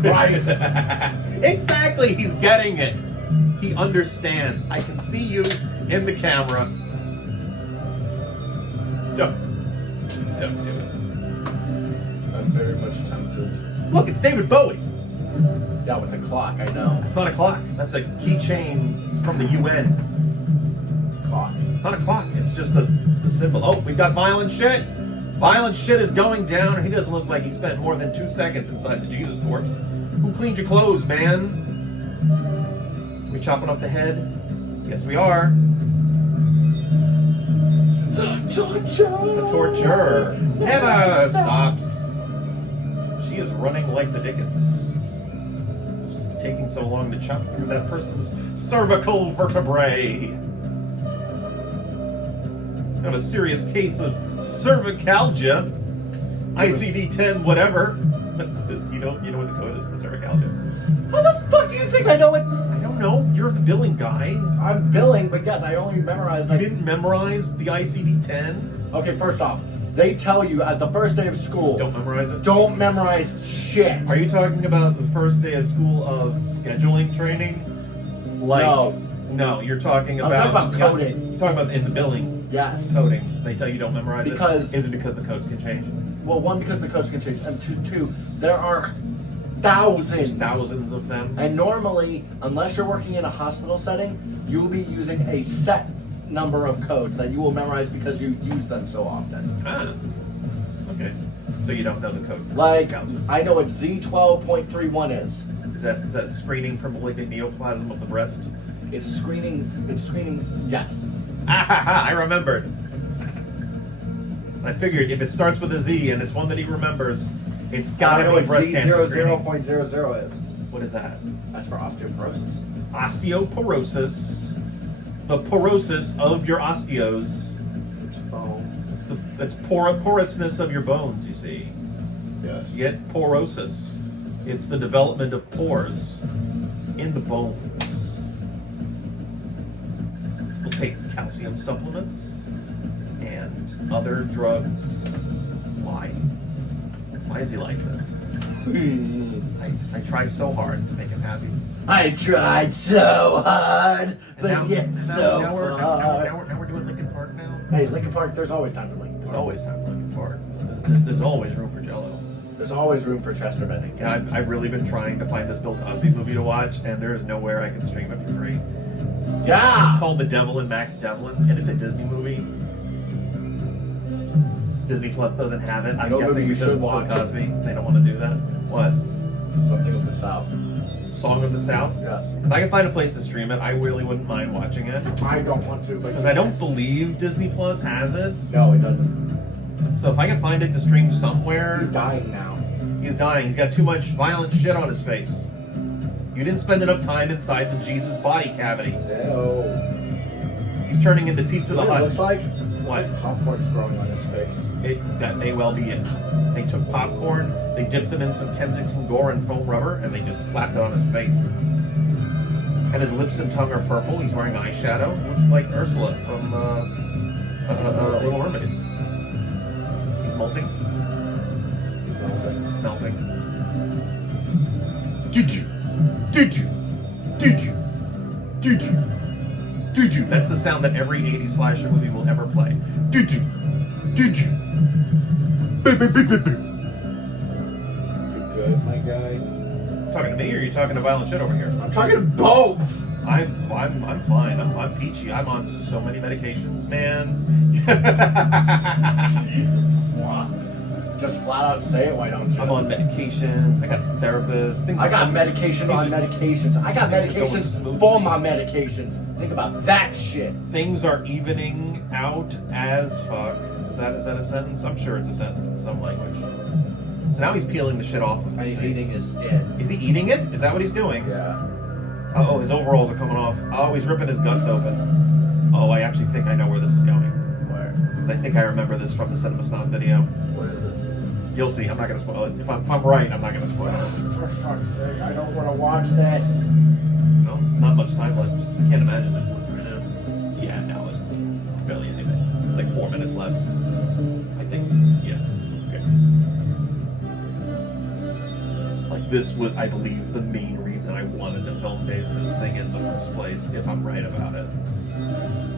Christ. Exactly. He's getting it. He understands. I can see you in the camera. Don't do it. I'm very much tempted. Look, it's David Bowie. Yeah, with a clock, I know. That's not a clock. That's a keychain from the UN. It's a clock. Not a clock. It's just the symbol. Oh, we've got violent shit. Violent shit is going down, and he doesn't look like he spent more than 2 seconds inside the Jesus corpse. Who cleaned your clothes, man? We chopping off the head? Yes, we are. The torture! The torture never stops. She is running like the Dickens. It's just taking so long to chop through that person's cervical vertebrae. I have a serious case of cervicalgia. ICD-10, whatever. You know what the code is for cervicalgia. How the fuck do you think I know it? I don't know. You're the billing guy. I'm billing, but yes, I only memorized You like... didn't memorize the ICD-10? Okay, first off, they tell you at the first day of school, Don't memorize it? don't memorize shit. Are you talking about the first day of school of scheduling training? Like, no, you're talking I'm about... talking about coding. You're talking about in the billing. Yes. Coding. They tell you don't memorize Because- it? Is it because the codes can change? Well, one, because the codes can change, and two, there are thousands. There's thousands of them. And normally, unless you're working in a hospital setting, you'll be using a set number of codes that you will memorize because you use them so often. Ah. Okay. So you don't know the code. for Like, cervicalgia. I know what Z12.31 is. Is that screening for malignant neoplasm of the breast? It's screening, yes. Ah, I remembered. I figured if it starts with a Z and it's one that he remembers, it's I gotta know be what breast cancer screening. Z00.00 is. What is that? That's for osteoporosis. Osteoporosis. The porosis of your osteos. It's bone. It's porousness of your bones, you see. Yes. You get porosis. It's the development of pores in the bones. We'll take calcium supplements and other drugs. Why? Why is he like this? I try so hard to make him happy. I tried so hard, but And yet so now we're far. doing Linkin Park now. Hey, Linkin Park, there's always time for Linkin There's Park. always time for Linkin Park. There's always room for Jello. There's always room for Chester Bennington. And I've really been trying to find this Bill Cosby movie to watch, and there's nowhere I can stream it for free. Yeah! It's called The Devil and Max Devlin, and it's a Disney movie. Disney Plus doesn't have it. I'm know guessing movie you because should of Bill watch? Cosby, they don't want to do that. What? Something of the South. Song of the South? Yes. If I can find a place to stream it, I really wouldn't mind watching it. I don't want to, but... Because I don't believe Disney Plus has it. No, it doesn't. So if I can find it to stream somewhere... He's dying now. He's dying. He's got too much violent shit on his face. You didn't spend enough time inside the Jesus body cavity. No. He's turning into Pizza the What it Hut. looks like? What? Popcorn's growing on his face. That may well be it. They took popcorn, they dipped it in some Kensington Gore and foam rubber, and they just slapped it on his face. And his lips and tongue are purple. He's wearing eyeshadow. Looks like Ursula from Little Mermaid. He's molting. He's melting. It's melting. Did you? That's the sound that every 80s slasher movie will ever play. Did you? You good, my guy? Talking to me, or are you talking to violent shit over here? I'm talking to both! I'm fine. I'm peachy. I'm on so many medications, man. Jesus, fuck. Just flat out say it, why don't you? I'm on medications. I got therapists. I got medication on medications. I got things are going medications smoothly. for my medications. Think about that shit. Things are evening out as fuck. Is that a sentence? I'm sure it's a sentence in some language. So now he's peeling the shit off of And his he's face. eating his skin. Is he eating it? Is that what he's doing? Yeah. Oh, his overalls are coming off. Oh, he's ripping his guts open. Oh, I actually think I know where this is going. Where? Because I think I remember this from the Cinema Snob video. What is it? You'll see. I'm not going to spoil it. If I'm right, I'm not going to spoil it. For fuck's sake, I don't want to watch this. No, there's not much time left. I can't imagine it right now. Yeah, no, it's barely anything. It's like 4 minutes left. I think this is, yeah. Okay. Like, this was, I believe, the main reason I wanted to film base this thing in the first place, if I'm right about it.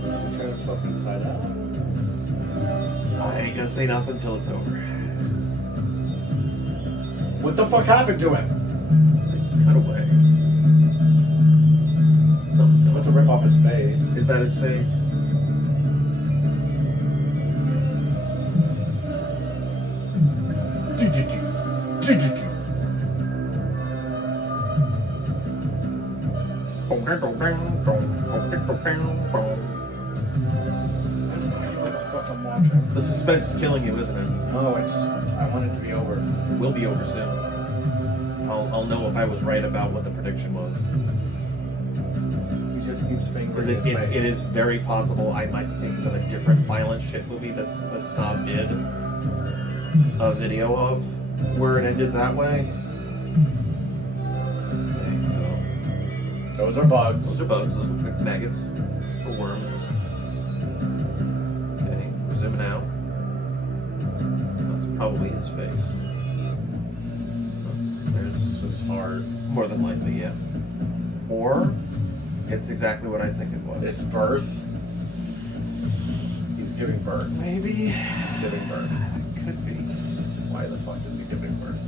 Does he turn himself inside out? I ain't gonna say nothing until it's over. What the fuck happened to him? Cut away. Something's Went to rip off his face. Is that his face? What the fuck I'm watching? The suspense is killing you, isn't it? No, it's just, I want it to be over. It will be over soon. I'll know if I was right about what the prediction was. He just keeps fingering Because his face. it is very possible I might be thinking of a different violent shit movie that Snob did a video of where it ended that way. Okay, so Those are bugs. those are bugs, those are maggots or worms. Okay, we're zooming out. That's probably his face. There's His heart. more than likely, yeah. Or it's exactly what I think it was. It's birth. He's giving birth. Maybe. He's giving birth. Could be. Why the fuck is he giving birth?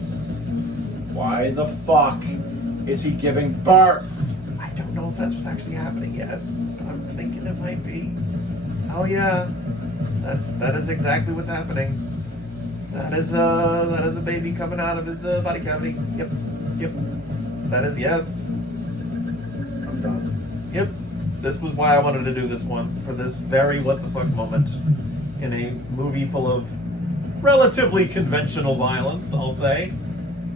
Why the fuck is he giving birth? I don't know if that's what's actually happening yet, but I'm thinking it might be. Oh yeah, that is exactly what's happening. That is a baby coming out of his body cavity. Yep. That is yes. I'm done. Yep. This was why I wanted to do this one, for this very what the fuck moment in a movie full of relatively conventional violence, I'll say.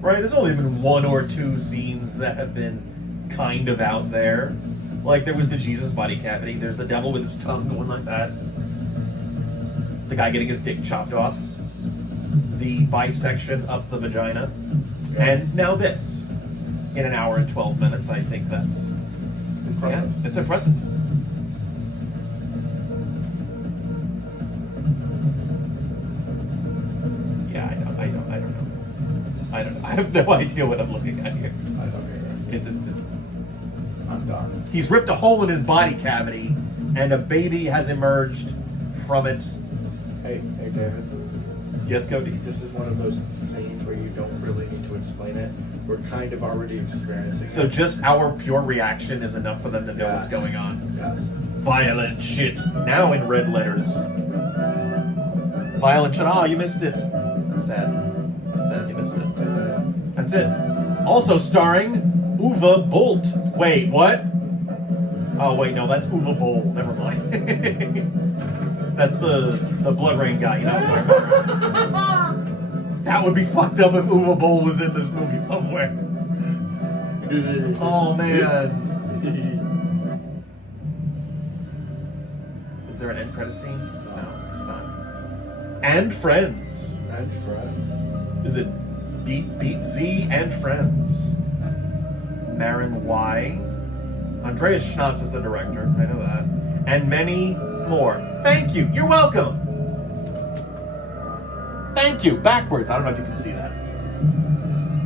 Right? There's only been one or two scenes that have been kind of out there. Like there was the Jesus body cavity, there's the devil with his tongue going like that. The guy getting his dick chopped off. The bisection up the vagina. And now this. In an hour and 12 minutes, I think that's Impressive. yeah, it's impressive. Yeah, I don't know. I have no idea what I'm looking at here. I don't hear it. It's I'm done. he's ripped a hole in his body cavity, and a baby has emerged from it. Hey, David. Yes, Cody. This is one of those scenes where you don't really need to explain it. We're kind of already experiencing So it. just our pure reaction is enough for them to know what's Yes. going on. Yes. Violent shit. Now in red letters. Violent shit. Oh, you missed it. That's sad. That's sad. You missed it. That's it. That's it. Also starring Uwe Bolt. Wait, what? Oh wait, no, that's Uwe Boll. Never mind. That's the Blood Rain guy. You know. That would be fucked up if Uwe Boll was in this movie somewhere. Oh man. Is there an end credit scene? No, it's not. And Friends. And friends. Is it Beat Z and Friends? Marin Y. Andreas Schnass is the director. I know that. And many more. Thank you. You're welcome. Thank you. Backwards. I don't know if you can see that.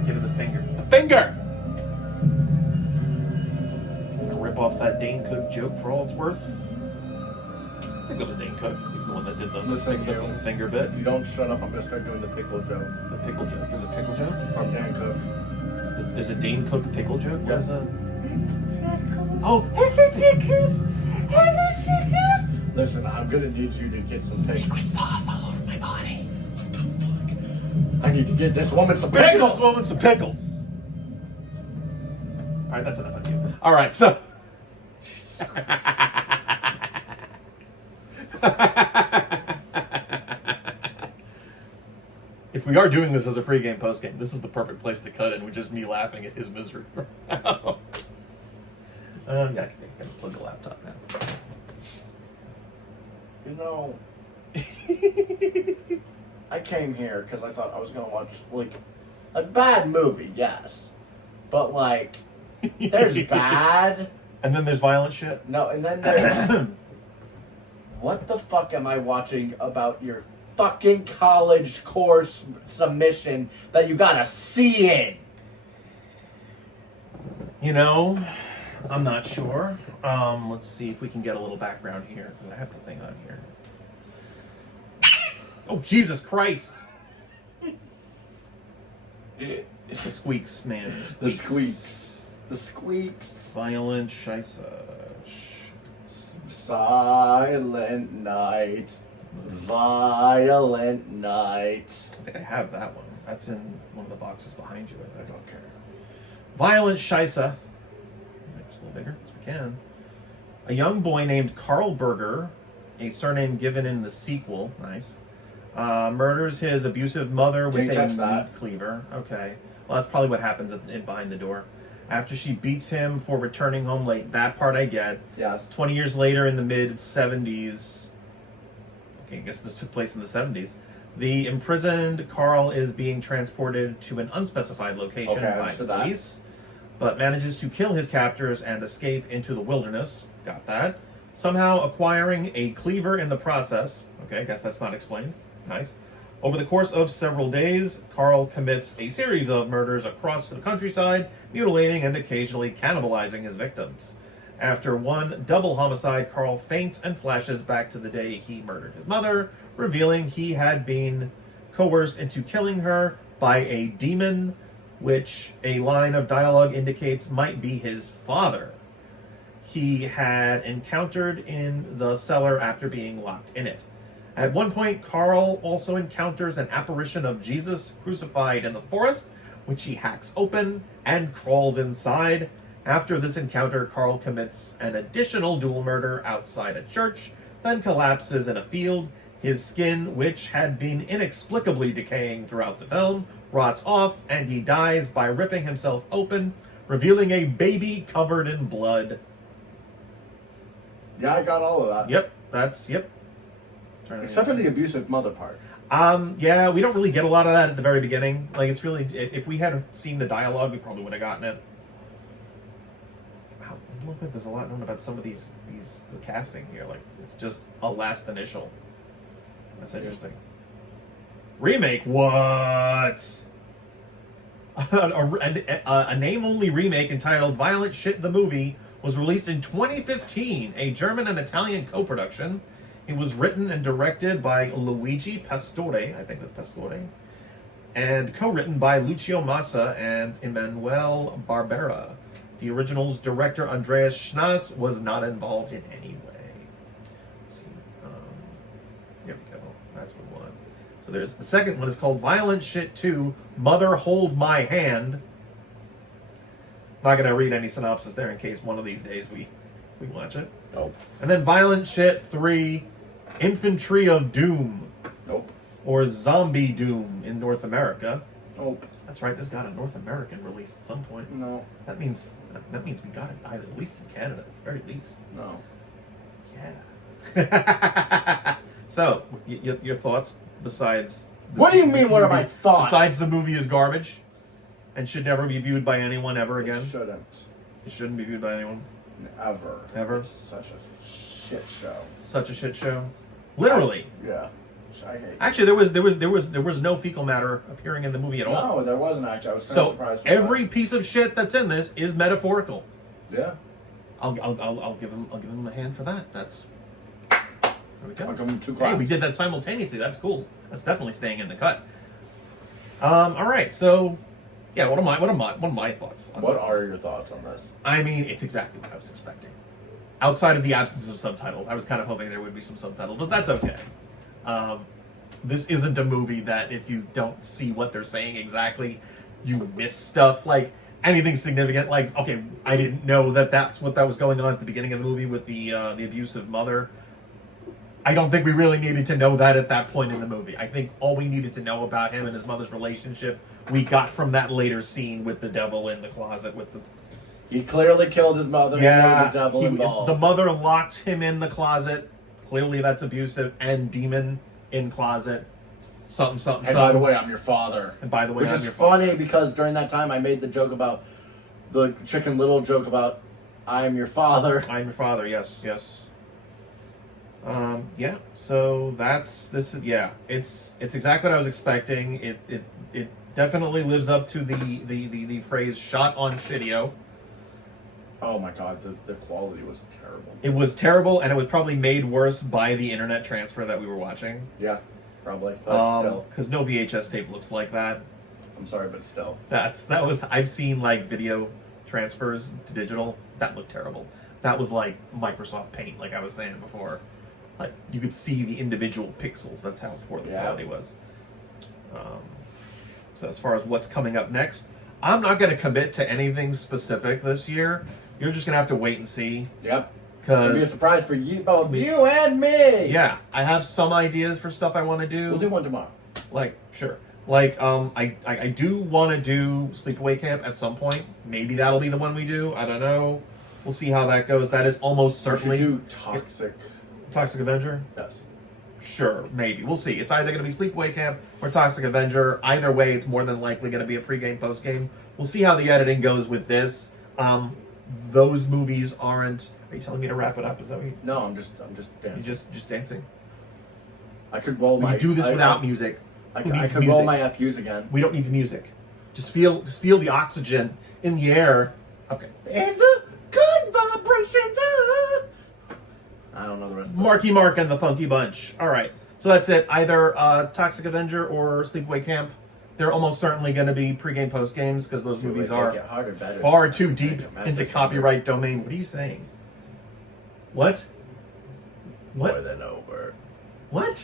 Give it the finger. The finger! I'm gonna rip off that Dane Cook joke for all it's worth. I think that was Dane Cook. He's the one that did the Listen, you. finger bit. If you don't shut up, I'm gonna start doing the pickle joke. The pickle joke. There's a pickle joke? From Dan Cook. There's a Dane Cook pickle joke? Yes. What's Oh, pickles! listen, I'm gonna need you to get some pickles. Secret sauce all over my body. I need to get this woman some Pickles! pickles. Woman, some pickles! Alright, that's enough of you. Alright, so. Jesus Christ. if we are doing this as a pregame, postgame, this is the perfect place to cut in with just me laughing at his misery. Yeah, I can plug the laptop now. You know, I came here because I thought I was going to watch, like, a bad movie, yes. But, like, there's bad. And then there's violent shit. No, and then there's... What the fuck am I watching about your fucking college course submission that you got a C in? You know, I'm not sure. Let's see if we can get a little background here, because I have the thing on here. Oh, Jesus Christ! The squeaks, man. The squeaks. The squeaks. Violent scheisse. Silent night. Violent night. I think I have that one. That's in one of the boxes behind you. I don't care. Violent scheisse. Make this a little bigger as we can. A young boy named Carl Berger, a surname given in the sequel, nice, murders his abusive mother with a meat cleaver. Okay. Well, that's probably what happens behind the door. After she beats him for returning home late. That part I get. Yes. 20 years later in the mid-70s. Okay, I guess this took place in the 70s. The imprisoned Carl is being transported to an unspecified location by police, but manages to kill his captors and escape into the wilderness. Got that. Somehow acquiring a cleaver in the process. Okay, I guess that's not explained. Nice. Over the course of several days, Carl commits a series of murders across the countryside, mutilating and occasionally cannibalizing his victims. After one double homicide, Carl faints and flashes back to the day he murdered his mother, revealing he had been coerced into killing her by a demon, which a line of dialogue indicates might be his father. He had encountered in the cellar after being locked in it. At one point, Carl also encounters an apparition of Jesus crucified in the forest, which he hacks open and crawls inside. After this encounter, Carl commits an additional dual murder outside a church, then collapses in a field. His skin, which had been inexplicably decaying throughout the film, rots off, and he dies by ripping himself open, revealing a baby covered in blood. Yeah, I got all of that. Yep. Except for the abusive mother part. Yeah, we don't really get a lot of that at the very beginning. Like, it's really, if we had seen the dialogue, we probably would have gotten it. Wow, it looks like there's a lot known about some of the casting here. Like, it's just a last initial. That's interesting. Remake? What? A name-only remake entitled Violent Shit the Movie was released in 2015, a German and Italian co-production. It was written and directed by Luigi Pastore, I think that's Pastore, and co-written by Lucio Massa and Emanuele Barbera. The original's director, Andreas Schnaas, was not involved in any way. Let's see. Here we go. That's the one. So there's the second one is called Violent Shit 2, Mother Hold My Hand. I'm not going to read any synopsis there in case one of these days we watch it. Nope. And then Violent Shit 3, Infantry of Doom. Nope. Or Zombie Doom in North America. Nope. That's right, this got a North American release at some point. No. That means we got it at least in Canada, at the very least. No. Yeah. So, your thoughts besides... What do you mean, what are my thoughts? Besides the movie is garbage and should never be viewed by anyone ever again? It shouldn't. It shouldn't be viewed by anyone? Ever. Ever? It's such a shit show. Such a shit show? Literally. Yeah. I hate Actually, there was no fecal matter appearing in the movie at all. No, there wasn't actually. I was kind of surprised. So every piece of shit that's in this is metaphorical. Yeah. I'll give him a hand for that. That's there we go. I'll give him 2 claps. Hey, we did that simultaneously. That's cool. That's definitely staying in the cut. All right, so yeah, what are my thoughts on What this? are your thoughts on this? I mean, it's exactly what I was expecting. Outside of the absence of subtitles, I was kind of hoping there would be some subtitles, but that's okay. This isn't a movie that if you don't see what they're saying exactly, you miss stuff. Like, anything significant, like, okay, I didn't know that that's what that was going on at the beginning of the movie with the abusive mother. I don't think we really needed to know that at that point in the movie. I think all we needed to know about him and his mother's relationship we got from that later scene with the devil in the closet with the. He clearly killed his mother. Yeah, and there was a devil involved. The mother locked him in the closet. Clearly, that's abusive. And demon in closet. Something. And by the way, I'm your father. And by the way, which I'm is your funny father. because during that time I made the joke about the Chicken Little joke about I'm your father. I'm your father. Yes. Yeah. So that's this. Yeah. It's exactly what I was expecting. It definitely lives up to the phrase "shot on shitio." Oh my god, the quality was terrible. It was terrible, and it was probably made worse by the internet transfer that we were watching. Yeah, probably. But still, Because no VHS tape looks like that. I'm sorry, but still. I've seen like video transfers to digital that looked terrible. That was like Microsoft Paint, like I was saying before. Like you could see the individual pixels. That's how poor the quality was. So as far as what's coming up next, I'm not going to commit to anything specific this year. You're just going to have to wait and see. Yep. It's going to be a Because surprise for you, both you and me. yeah, I have some ideas for stuff I want to do. We'll do one tomorrow. Like, sure. Like, I do want to do Sleepaway Camp at some point. Maybe that'll be the one we do. I don't know. We'll see how that goes. That is almost certainly... We should do Toxic Avenger? Yes. Sure, maybe. We'll see. It's either going to be Sleepaway Camp or Toxic Avenger. Either way, it's more than likely going to be a pregame, postgame. We'll see how the editing goes with this. Those movies aren't... Are you telling me to wrap it up? Is that what you... No, I'm just dancing. You just dancing? I could roll We my... can do this without music. I Who could needs roll music? my FUs again. We don't need the music. Just feel the oxygen in the air. Okay. And the good vibrations. I don't know the rest of Marky Mark and the Funky Bunch. All right. So that's it. Either Toxic Avenger or Sleepaway Camp. They're almost certainly going to be pregame, postgames because those movies are far too deep into copyright domain. What are you saying? What? More than over. What?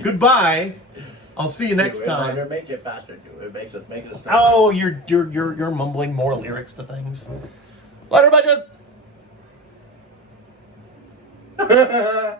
Goodbye. I'll see you next time. Make it faster, dude. It makes us make it a start. Oh, you're mumbling more lyrics to things. Let everybody just.